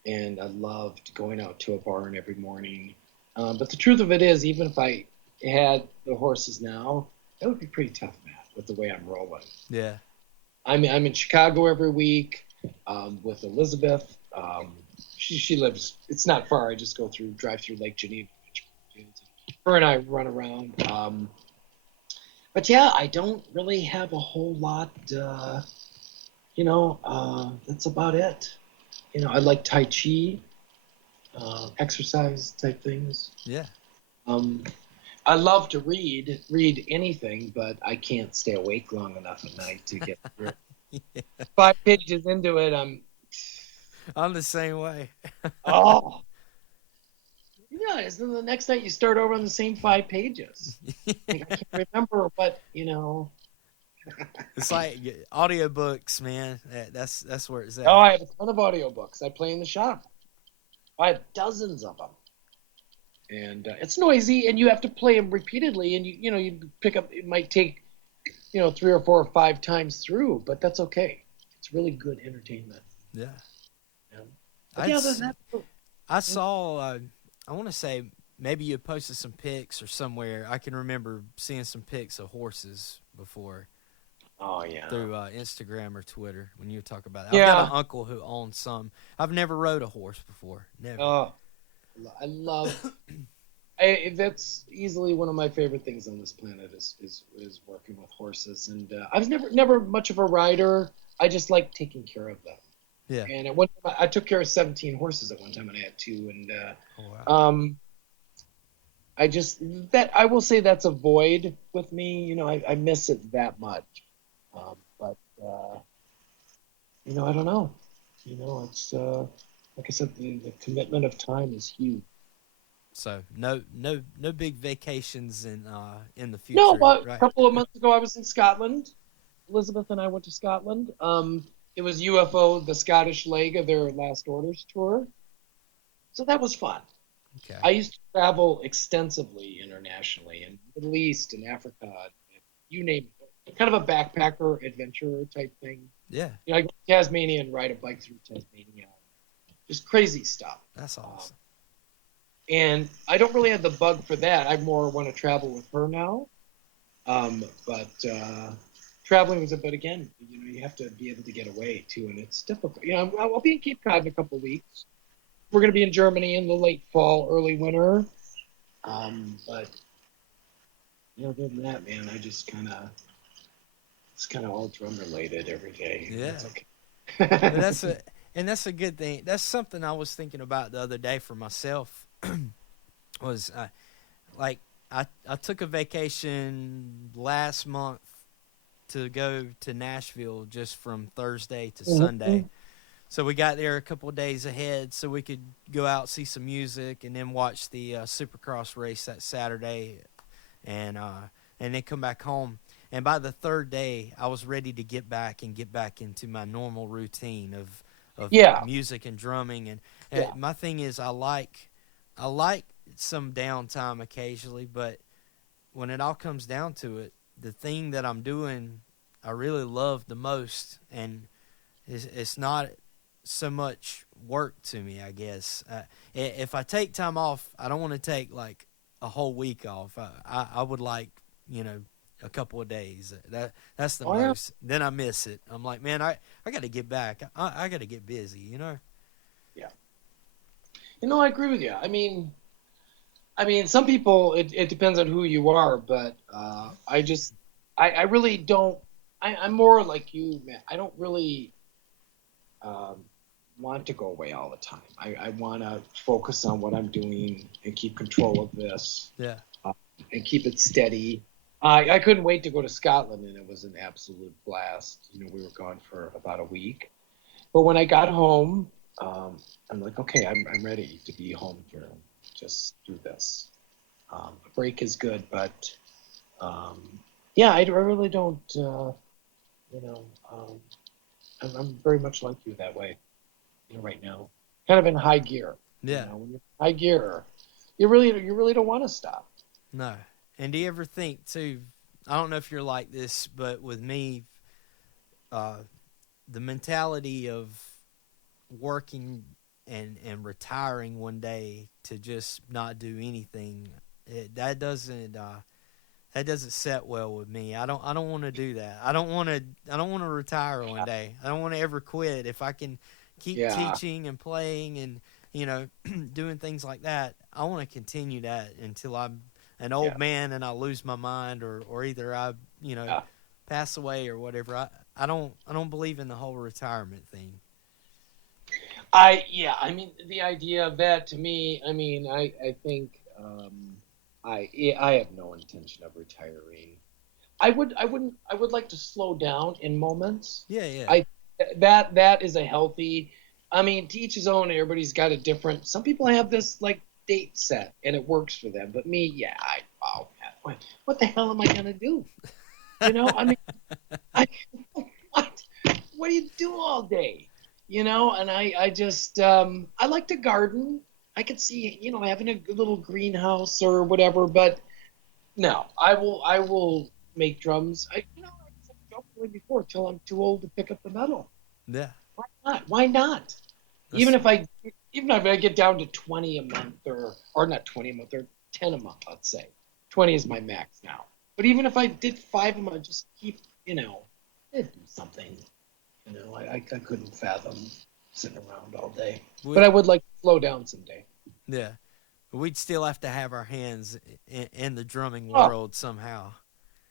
and I loved going out to a barn every morning. But the truth of it is, even if I had the horses now, that would be pretty tough, Matt, with the way I'm rolling. Yeah. I'm in Chicago every week with Elizabeth. She lives. It's not far. I just drive through Lake Geneva. Her and I run around. But yeah, I don't really have a whole lot. That's about it. I like Tai Chi, exercise type things. Yeah. I love to read anything, but I can't stay awake long enough at night to get through. Yeah. 5 pages into it, I'm the same way. Oh. Yeah, then the next night you start over on the same 5 pages. I can't remember what. It's like audiobooks, man. That's where it's at. Oh, I have a ton of audiobooks. I play in the shop. I have dozens of them. And it's noisy, and you have to play them repeatedly, and you pick up. It might take 3 or 4 or 5 times through, but that's okay. It's really good entertainment. Yeah. I saw. I want to say maybe you posted some pics or somewhere. I can remember seeing some pics of horses before. Oh yeah. Through Instagram or Twitter when you talk about it. Yeah. I've got an uncle who owns some. I've never rode a horse before. Never. Oh, I love. That's easily one of my favorite things on this planet is working with horses, and I was never much of a rider. I just like taking care of them. Yeah. And at one time, I took care of 17 horses at one time, and I had 2. And wow. I will say that's a void with me. I miss it that much. But I don't know. It's like I said, the commitment of time is huge. So no big vacations in the future. No, but right? A couple of months ago I was in Scotland. Elizabeth and I went to Scotland. It was UFO, the Scottish leg of their Last Orders tour. So that was fun. Okay. I used to travel extensively internationally in the Middle East and Africa, you name it. Kind of a backpacker adventurer type thing. Yeah. I go to Tasmania and ride a bike through Tasmania. Just crazy stuff. That's awesome. And I don't really have the bug for that. I more want to travel with her now. But traveling was but again, you have to be able to get away too, and it's difficult. I'll be in Cape Cod in a couple of weeks. We're going to be in Germany in the late fall, early winter. But other than that, man, I just kind of it's kind of all drum related every day, and Yeah. that's But okay. that's a good thing. That's something I was thinking about the other day for myself. Was like I took a vacation last month to go to Nashville just from Thursday to Sunday. Mhm. So we got there a couple of days ahead so we could go out, see some music, and then watch the Supercross race that Saturday, and then come back home. And by the third day, I was ready to get back into my normal routine of Yeah, music and drumming. And yeah, my thing is, I like some downtime occasionally, but when it all comes down to it, the thing that I'm doing, I really love the most, and it's not so much work to me, I guess. If I take time off, I don't want to take like a whole week off. I would like, you know, a couple of days. That's the oh yeah, most. Then I miss it. I'm like, man, I got to get back. I got to get busy, you know? yeah. I agree with you. I mean, some people it depends on who you are, but I really don't. I'm more like you, man. I don't really um, want to go away all the time. I want to focus on what I'm doing and keep control of this Yeah. uh, and keep it steady. I couldn't wait to go to Scotland, and it was an absolute blast. We were gone for about a week. But when I got home, I'm like, okay, I'm ready to be home here. Just do this. A break is good, but yeah, I really don't. You know, um, I'm very much like you that way. Right now, kind of in high gear. Yeah. When you're in high gear, you really don't want to stop. No. And do you ever think too? I don't know if you're like this, but with me, uh, the mentality of working and retiring one day to just not do anything, that doesn't set well with me. I don't want to do that. I don't want to retire one day. I don't want to ever quit. If I can keep Yeah, teaching and playing and doing things like that, I want to continue that until I'm an yeah, old man and I lose my mind, or either I yeah. pass away or whatever. I don't believe in the whole retirement thing. Yeah. I mean, the idea of that to me. I mean, I think I have no intention of retiring. I would like to slow down in moments. Yeah, yeah, I that is a healthy. I mean, to each his own. Everybody's got a different. Some people have this like date set and it works for them. But me, yeah, oh man, what the hell am I gonna do? I mean, I what what do you do all day? And I just I like to garden. I could see having a little greenhouse or whatever, but no, I will make drums. I said jokingly before, till I'm too old to pick up the metal. yeah. Why not? Why not? Even That's if I even if I get down to 20 a month or not 20 a month or 10 a month, let's say. 20 is my max now. But even if I did 5 a month, just keep, I'd do something. I couldn't fathom sitting around all day. But we, I would like to slow down someday. yeah. We'd still have to have our hands in the drumming Oh, world somehow.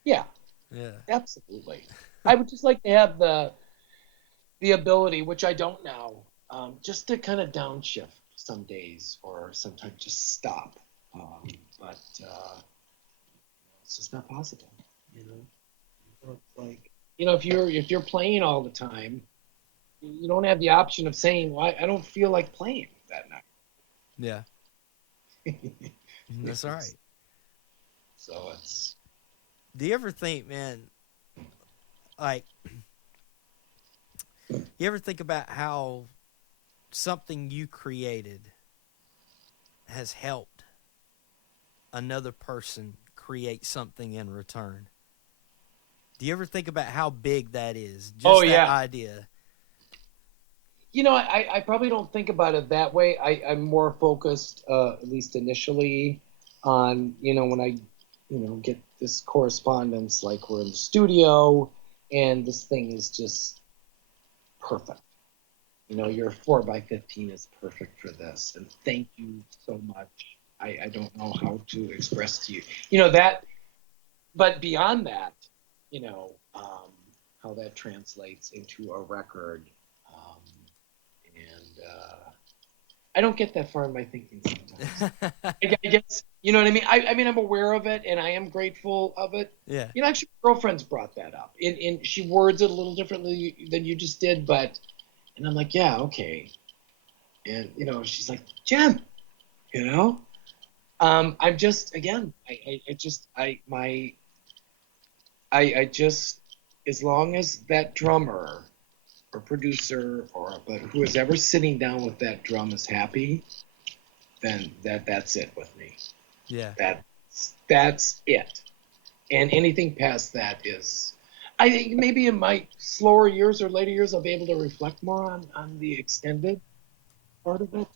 yeah, Yeah, absolutely. I would just like to have the ability, which I don't now, just to kind of downshift some days or sometimes just stop. But it's just not possible. You it's like if you're playing all the time, you don't have the option of saying, "Well, I don't feel like playing that yeah. night." That's all right. So it's Do you ever think, man, like, you ever think about how something you created has helped another person create something in return? Do you ever think about how big that is? oh Just that yeah. idea. I probably don't think about it that way. I'm more focused, at least initially, on when I get this correspondence, like we're in the studio and this thing is just perfect. Your 4x15 is perfect for this, and thank you so much. I don't know how to express to you, that. But beyond that, you know, um, how that translates into a record. Um, and I don't get that far in my thinking sometimes. I guess you know what I mean. I mean, I'm aware of it, and I am grateful of it. Yeah. You know, actually, my girlfriend's brought that up. In she words it a little differently than you just did, but and I'm like, yeah, okay. And you know, she's like, Jim, you know, I'm just again, I just I just as long as that drummer or producer or but who is ever sitting down with that drum is happy, then that's it with me. Yeah. That's it. And anything past that is, I think maybe in my slower years or later years I'll be able to reflect more on the extended part of it.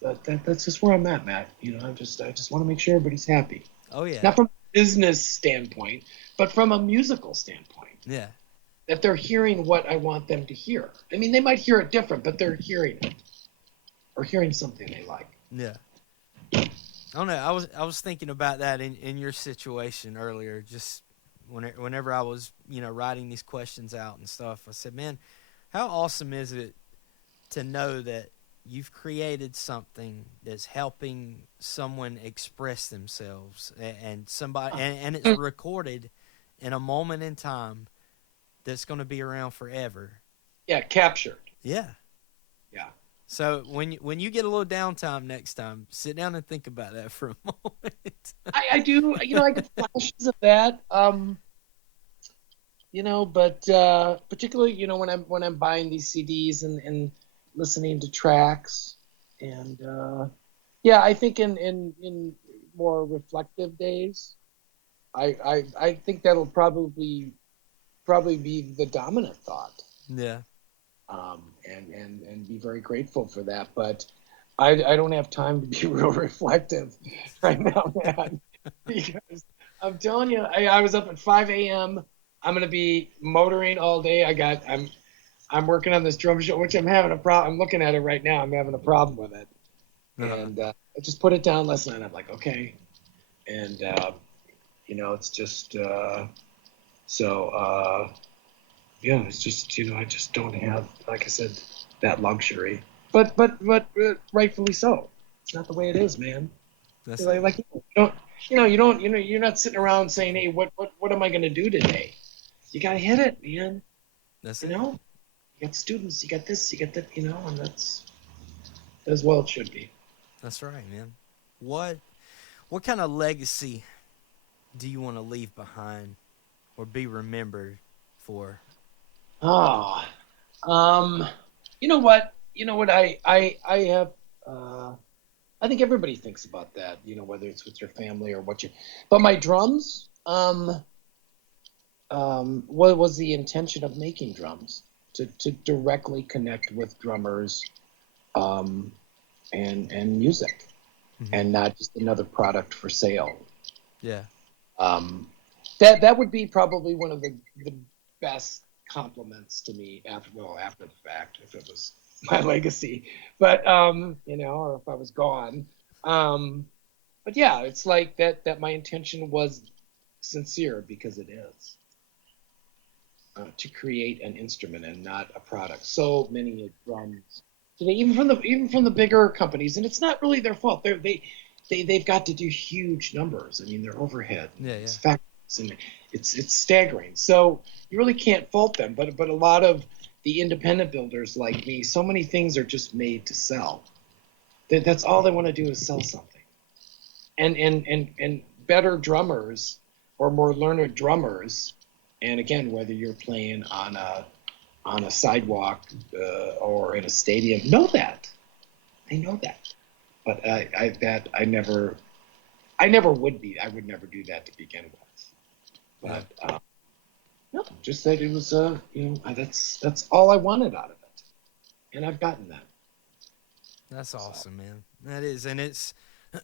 But that's just where I'm at, Matt. You know, I just want to make sure everybody's happy, Oh yeah. not from a business standpoint, but from a musical standpoint. Yeah. That they're hearing what I want them to hear. I mean, they might hear it different, but they're hearing it or hearing something they like. Yeah. I don't know. I was thinking about that in your situation earlier. Just whenever I was writing these questions out and stuff, I said, man, how awesome is it to know that you've created something that's helping someone express themselves and somebody and it's recorded in a moment in time that's going to be around forever. Yeah, captured. Yeah. Yeah. So when you get a little downtime next time, sit down and think about that for a moment. I do, you know, I get flashes of that. You know, but particularly, you know, when I'm buying these CDs and listening to tracks, and yeah, I think in more reflective days, I think that'll probably be the dominant thought, Yeah. and be very grateful for that. But I don't have time to be real reflective right now, man, because I'm telling you, I was up at 5 a.m. I'm gonna be motoring all day. I'm working on this drum show, which I'm having a problem. I'm looking at it right now. I'm having a problem with it, Uh-huh. and I just put it down last night. I'm like, okay, and you know, it's just so yeah, it's just you know, I just don't have, like I said, that luxury. But rightfully so. It's not the way it is, man. That's it. Like you know, you're not sitting around saying, hey, what am I gonna do today? You gotta hit it, man. That's You it. know, you got students, you got this, you got that, you know, and that's as well it should be. That's right, man. What what kind of legacy do you want to leave behind or be remembered for? Ah, um, you know what? You know what? I have. Uh, I think everybody thinks about that. You know, whether it's with your family or what you. But my drums. What was the intention of making drums? To directly connect with drummers, um, and music, Hmm. and not just another product for sale. Yeah. Um, that would be probably one of the best compliments to me after the fact if it was my legacy, but you know, or if I was gone. Um, but yeah, it's like that my intention was sincere because it is to create an instrument and not a product. So many drums today, even from the bigger companies, and it's not really their fault. They've got to do huge numbers. I mean, their overhead, and Yeah, yeah. it's factories, and it's staggering. So you really can't fault them. But a lot of the independent builders like me, so many things are just made to sell. That's all they want to do is sell something. And better drummers or more learned drummers, and again, whether you're playing on a sidewalk or in a stadium, know that. I know that. But I never would be. I would never do that to begin with. Yeah. But no, just that it was, you know, that's all I wanted out of it, and I've gotten that. That's So awesome, man. That is, and it's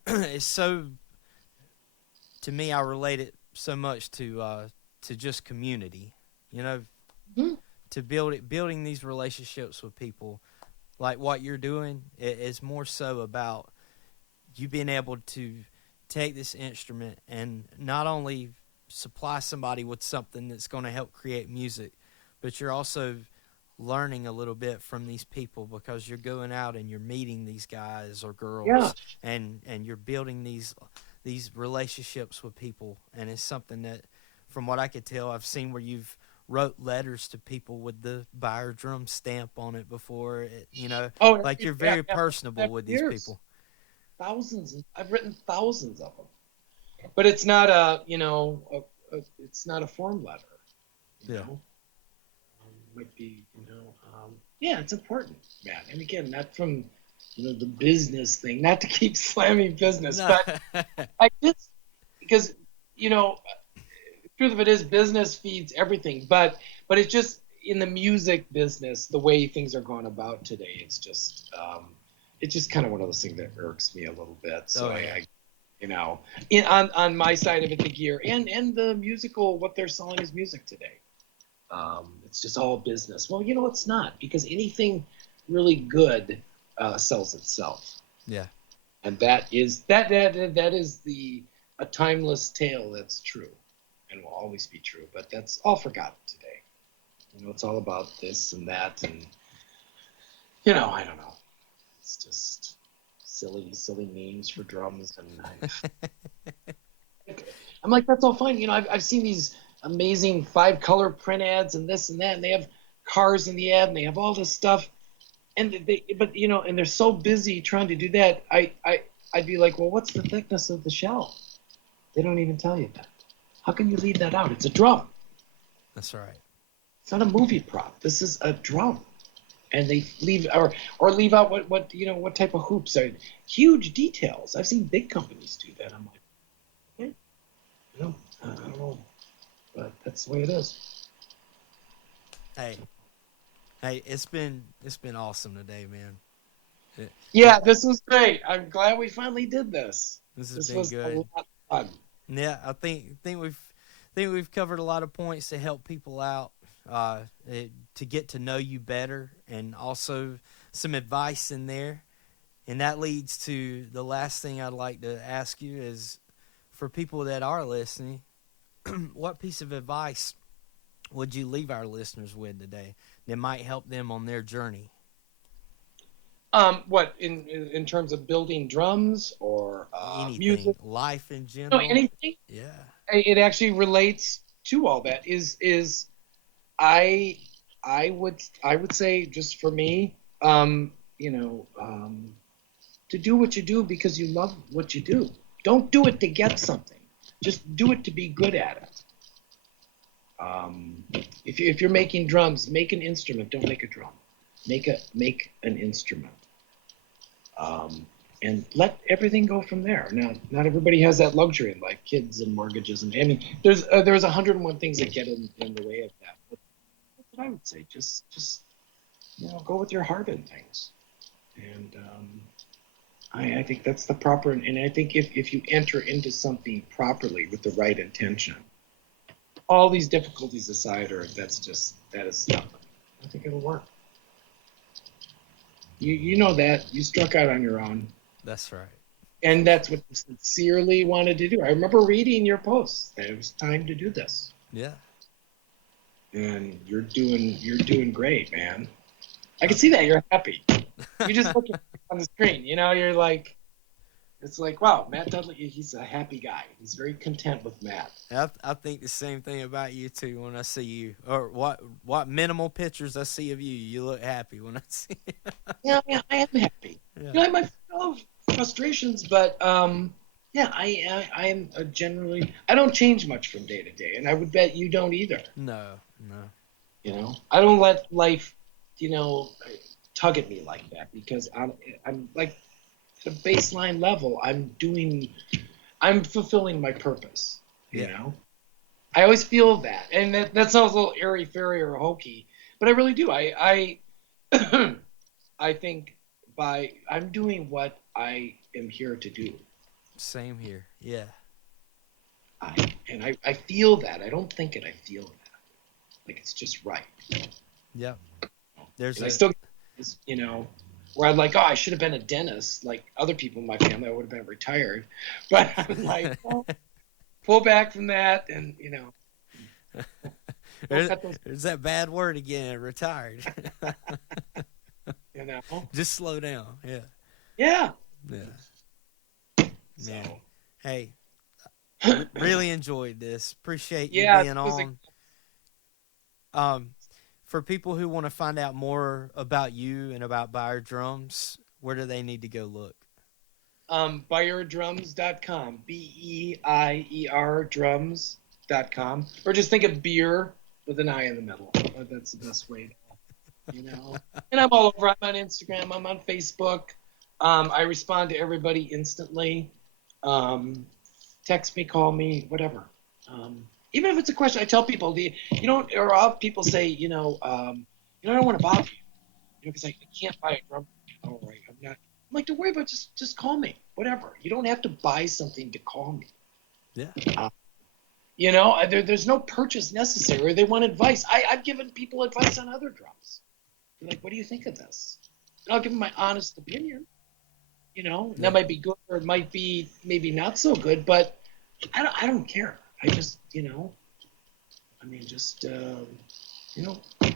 it's so to me. I relate it so much to just community. You know, mhm. to building these relationships with people like what you're doing is more so about you being able to take this instrument and not only supply somebody with something that's going to help create music, but you're also learning a little bit from these people because you're going out and you're meeting these guys or Yeah. girls, and you're building these relationships with people, and it's something that, from what I could tell, I've seen where you've wrote letters to people with the Beier drum stamp on it before. Oh, Like you're yeah, very yeah. personable with these Years, people. thousands. I've written thousands of them, but it's not it's not a form letter. You Yeah. know, might be, yeah, it's important, man. And again, not from, the business thing, not to keep slamming business, No. but I just, because, you know, the truth of it is business feeds everything, but it's just in the music business, the way things are going about today, it's just kind of one of those things that irks me a little bit. So Oh yeah. I on my side of it, the gear and the musical, what they're selling is music today. It's just all business. Well, it's not, because anything really good sells itself, Yeah. and that is the a timeless tale that's true, and will always be true. But that's all forgotten today. It's all about this and that, and I don't know. It's just silly names for drums, and I'm like, that's all fine. I've seen these amazing 5-color print ads and this and that, and they have cars in the ad, and they have all this stuff, and and they're so busy trying to do that. I'd be like, well, what's the thickness of the shell? They don't even tell you that. How can you leave that out? It's a drum. That's right. It's not a movie prop. This is a drum, and they leave or leave out what type of hoops are huge details. I've seen big companies do that. I'm like, hey, I don't know, but that's the way it is. Hey, hey, it's been awesome today, man. It, Yeah, it, this was great. I'm glad we finally did this. this has This been was a lot good. of fun. Yeah, I think we've covered a lot of points to help people out, to get to know you better, and also some advice in there. And that leads to the last thing I'd like to ask you is, for people that are listening, what piece of advice would you leave our listeners with today that might help them on their journey? What in terms of building drums or Anything, music? life in No, general. anything. Yeah, It actually relates to all that. Is I I would say, just for me, to do what you do because you love what you do. Don't do it to get something. Just do it to be good at it. Um, if you're making drums, make an instrument. Don't make a drum. Make an instrument. And let everything go from there. Now, not everybody has that luxury in life, kids and mortgages, and I mean, there's 101 things that get in the way of that. But that's what I would say. Just go with your heart in things, and I think that's the proper. And I think if you enter into something properly with the right intention, all these difficulties aside, or that is nothing. I think it'll work. You know that you struck out on your own, that's right. and that's what you sincerely wanted to do. I remember reading your posts that it was time to do this, Yeah. and you're doing great, man. I I, can see that you're happy. You just look at on the screen, you're like, it's like, wow, Matt Dudley, he's a happy guy. He's very content with Matt. I think the same thing about you too when I see you, or what minimal pictures I see of you. You look happy when I see you. Yeah, yeah, I am happy. Yeah. I might have frustrations, but yeah, I am generally, I don't change much from day to day, and I would bet you don't either. No, no. I don't let life, you know, tug at me like that, because I'm like, at a baseline level, I'm fulfilling my purpose. You Yeah. know, I always feel that, and that sounds a little airy fairy or hokey, but I really do. I I think I'm doing what I am here to do. Same here. Yeah. I feel that. I don't think it. I feel that. Like it's just right. Yep. There's And I a still, where I'm like, oh, I should have been a dentist. Like other people in my family, I would have been retired. But I'm like, well, pull back from that, and Don't cut those. There's that bad word again. Retired. You know. Just slow down. Yeah. Yeah. Yeah. So. Man. Hey, really enjoyed this. Appreciate you Yeah. being on. For people who want to find out more about you and about Beier Drums, where do they need to go look? BeierDrums.com. BEIER drums.com. Or just think of beer with an I in the middle. That's the best way to, you know. And I'm all over. I'm on Instagram. I'm on Facebook. I respond to everybody instantly. Text me, call me, whatever. Even if it's a question, I tell people, or I'll have people say, I don't want to bother you, because I can't buy a drum. All right, I'm not. I'm like, don't worry about it, just call me, whatever. You don't have to buy something to call me. Yeah. There's no purchase necessary. They want advice. I've given people advice on other drums. They're like, what do you think of this? And I'll give them my honest opinion. And that might be good or it might be maybe not so good, but I don't care. I just,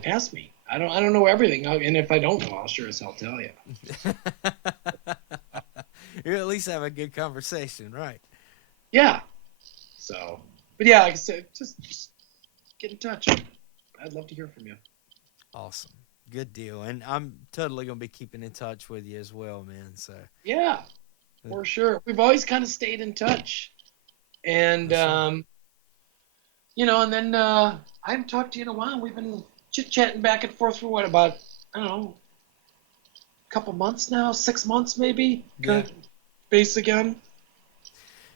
ask me. I don't know everything, and if I don't know, I'll sure as hell tell you. You at least have a good conversation, right? Yeah. So, but yeah, like I said, just get in touch. I'd love to hear from you. Awesome. Good deal. And I'm totally going to be keeping in touch with you as well, man. So yeah, for sure. We've always kind of stayed in touch. And, sure. And then I haven't talked to you in a while. We've been chit-chatting back and forth for a couple months now, 6 months maybe? Yeah. Base again.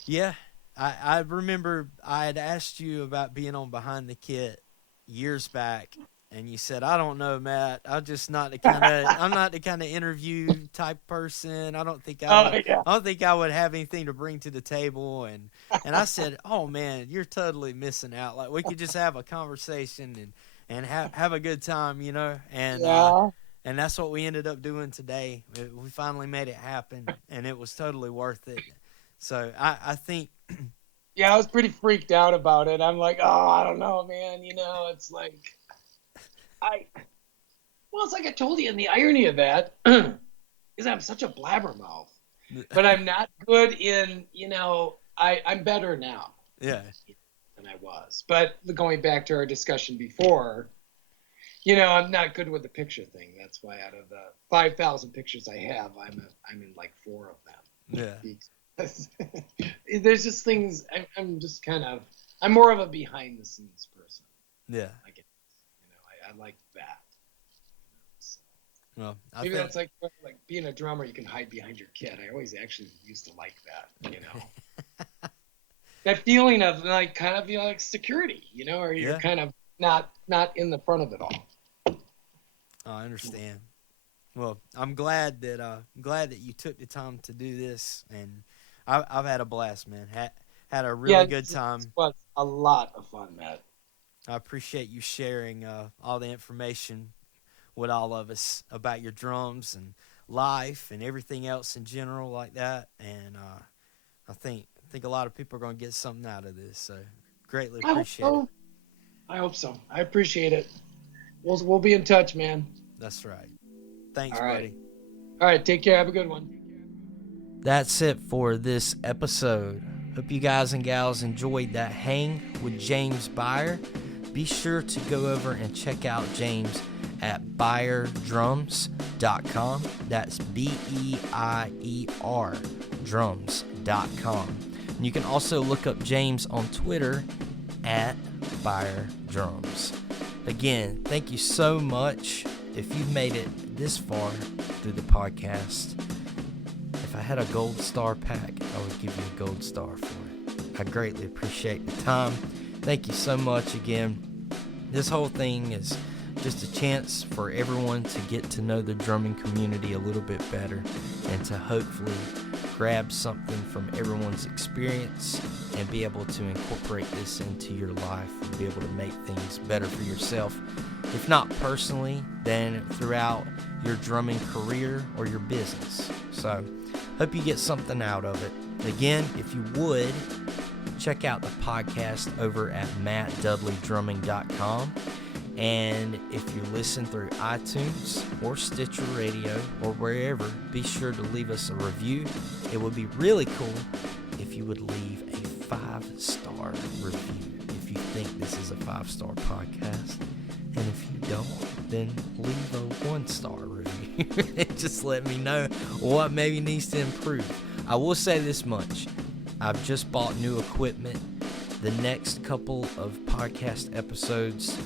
Yeah. I remember I had asked you about being on Behind the Kit years back. And you said, I don't know, Matt. I'm not the kind of interview type person. I don't think I would have anything to bring to the table. And I said, oh man, you're totally missing out. Like we could just have a conversation and have a good time, And and that's what we ended up doing today. We finally made it happen, and it was totally worth it. So I think. Yeah, I was pretty freaked out about it. I'm like, oh, I don't know, man. It's like. It's like I told you, and the irony of that is I'm such a blabbermouth, but I'm not good in, I'm better now. Yeah. Than I was. But going back to our discussion before, I'm not good with the picture thing. That's why out of the 5,000 pictures I have, I'm in like 4 of them. Yeah. There's just things, I'm more of a behind the scenes person. Yeah. I like that. So. Well, maybe that's like being a drummer. You can hide behind your kit. I always actually used to like that. That feeling of like kind of like security, or you're kind of not in the front of it all. I understand. Well, I'm glad that you took the time to do this, and I've had a blast, man. Had a really good time. It was a lot of fun, Matt. I appreciate you sharing all the information with all of us about your drums and life and everything else in general like that. And I think a lot of people are going to get something out of this. So greatly appreciate it. I hope so. I appreciate it. We'll be in touch, man. That's right. Thanks, all right. buddy. All right. Take care. Have a good one. That's it for this episode. Hope you guys and gals enjoyed that hang with James Beier. Be sure to go over and check out James at BeierDrums.com. That's BEIER drums.com. And you can also look up James on Twitter at Beier Drums. Again, thank you so much. If you've made it this far through the podcast, if I had a gold star pack, I would give you a gold star for it. I greatly appreciate the time. Thank you so much again. This whole thing is just a chance for everyone to get to know the drumming community a little bit better and to hopefully grab something from everyone's experience and be able to incorporate this into your life and be able to make things better for yourself. If not personally, then throughout your drumming career or your business. So, hope you get something out of it. Again, if you would, check out the podcast over at mattdudleydrumming.com. And if you listen through iTunes or Stitcher Radio or wherever, be sure to leave us a review. It would be really cool if you would leave a 5-star review if you think this is a 5-star podcast. And if you don't, then leave a 1-star review. Just let me know what maybe needs to improve. I will say this much. I've just bought new equipment. The next couple of podcast episodes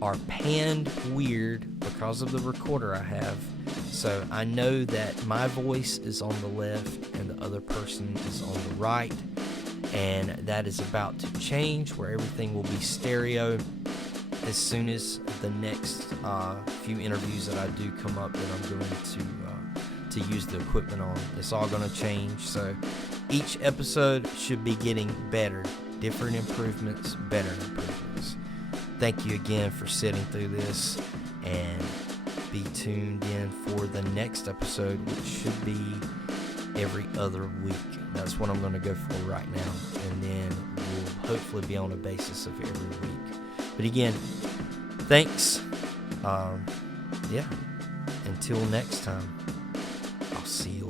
are panned weird because of the recorder I have. So I know that my voice is on the left and the other person is on the right. And that is about to change where everything will be stereo as soon as the next few interviews that I do come up that I'm going to use the equipment on. It's all going to change. So each episode should be getting better. Different improvements, better improvements. Thank you again for sitting through this, and be tuned in for the next episode, which should be every other week. That's what I'm going to go for right now, and then we'll hopefully be on a basis of every week. But again, thanks. Until next time, I'll see you later.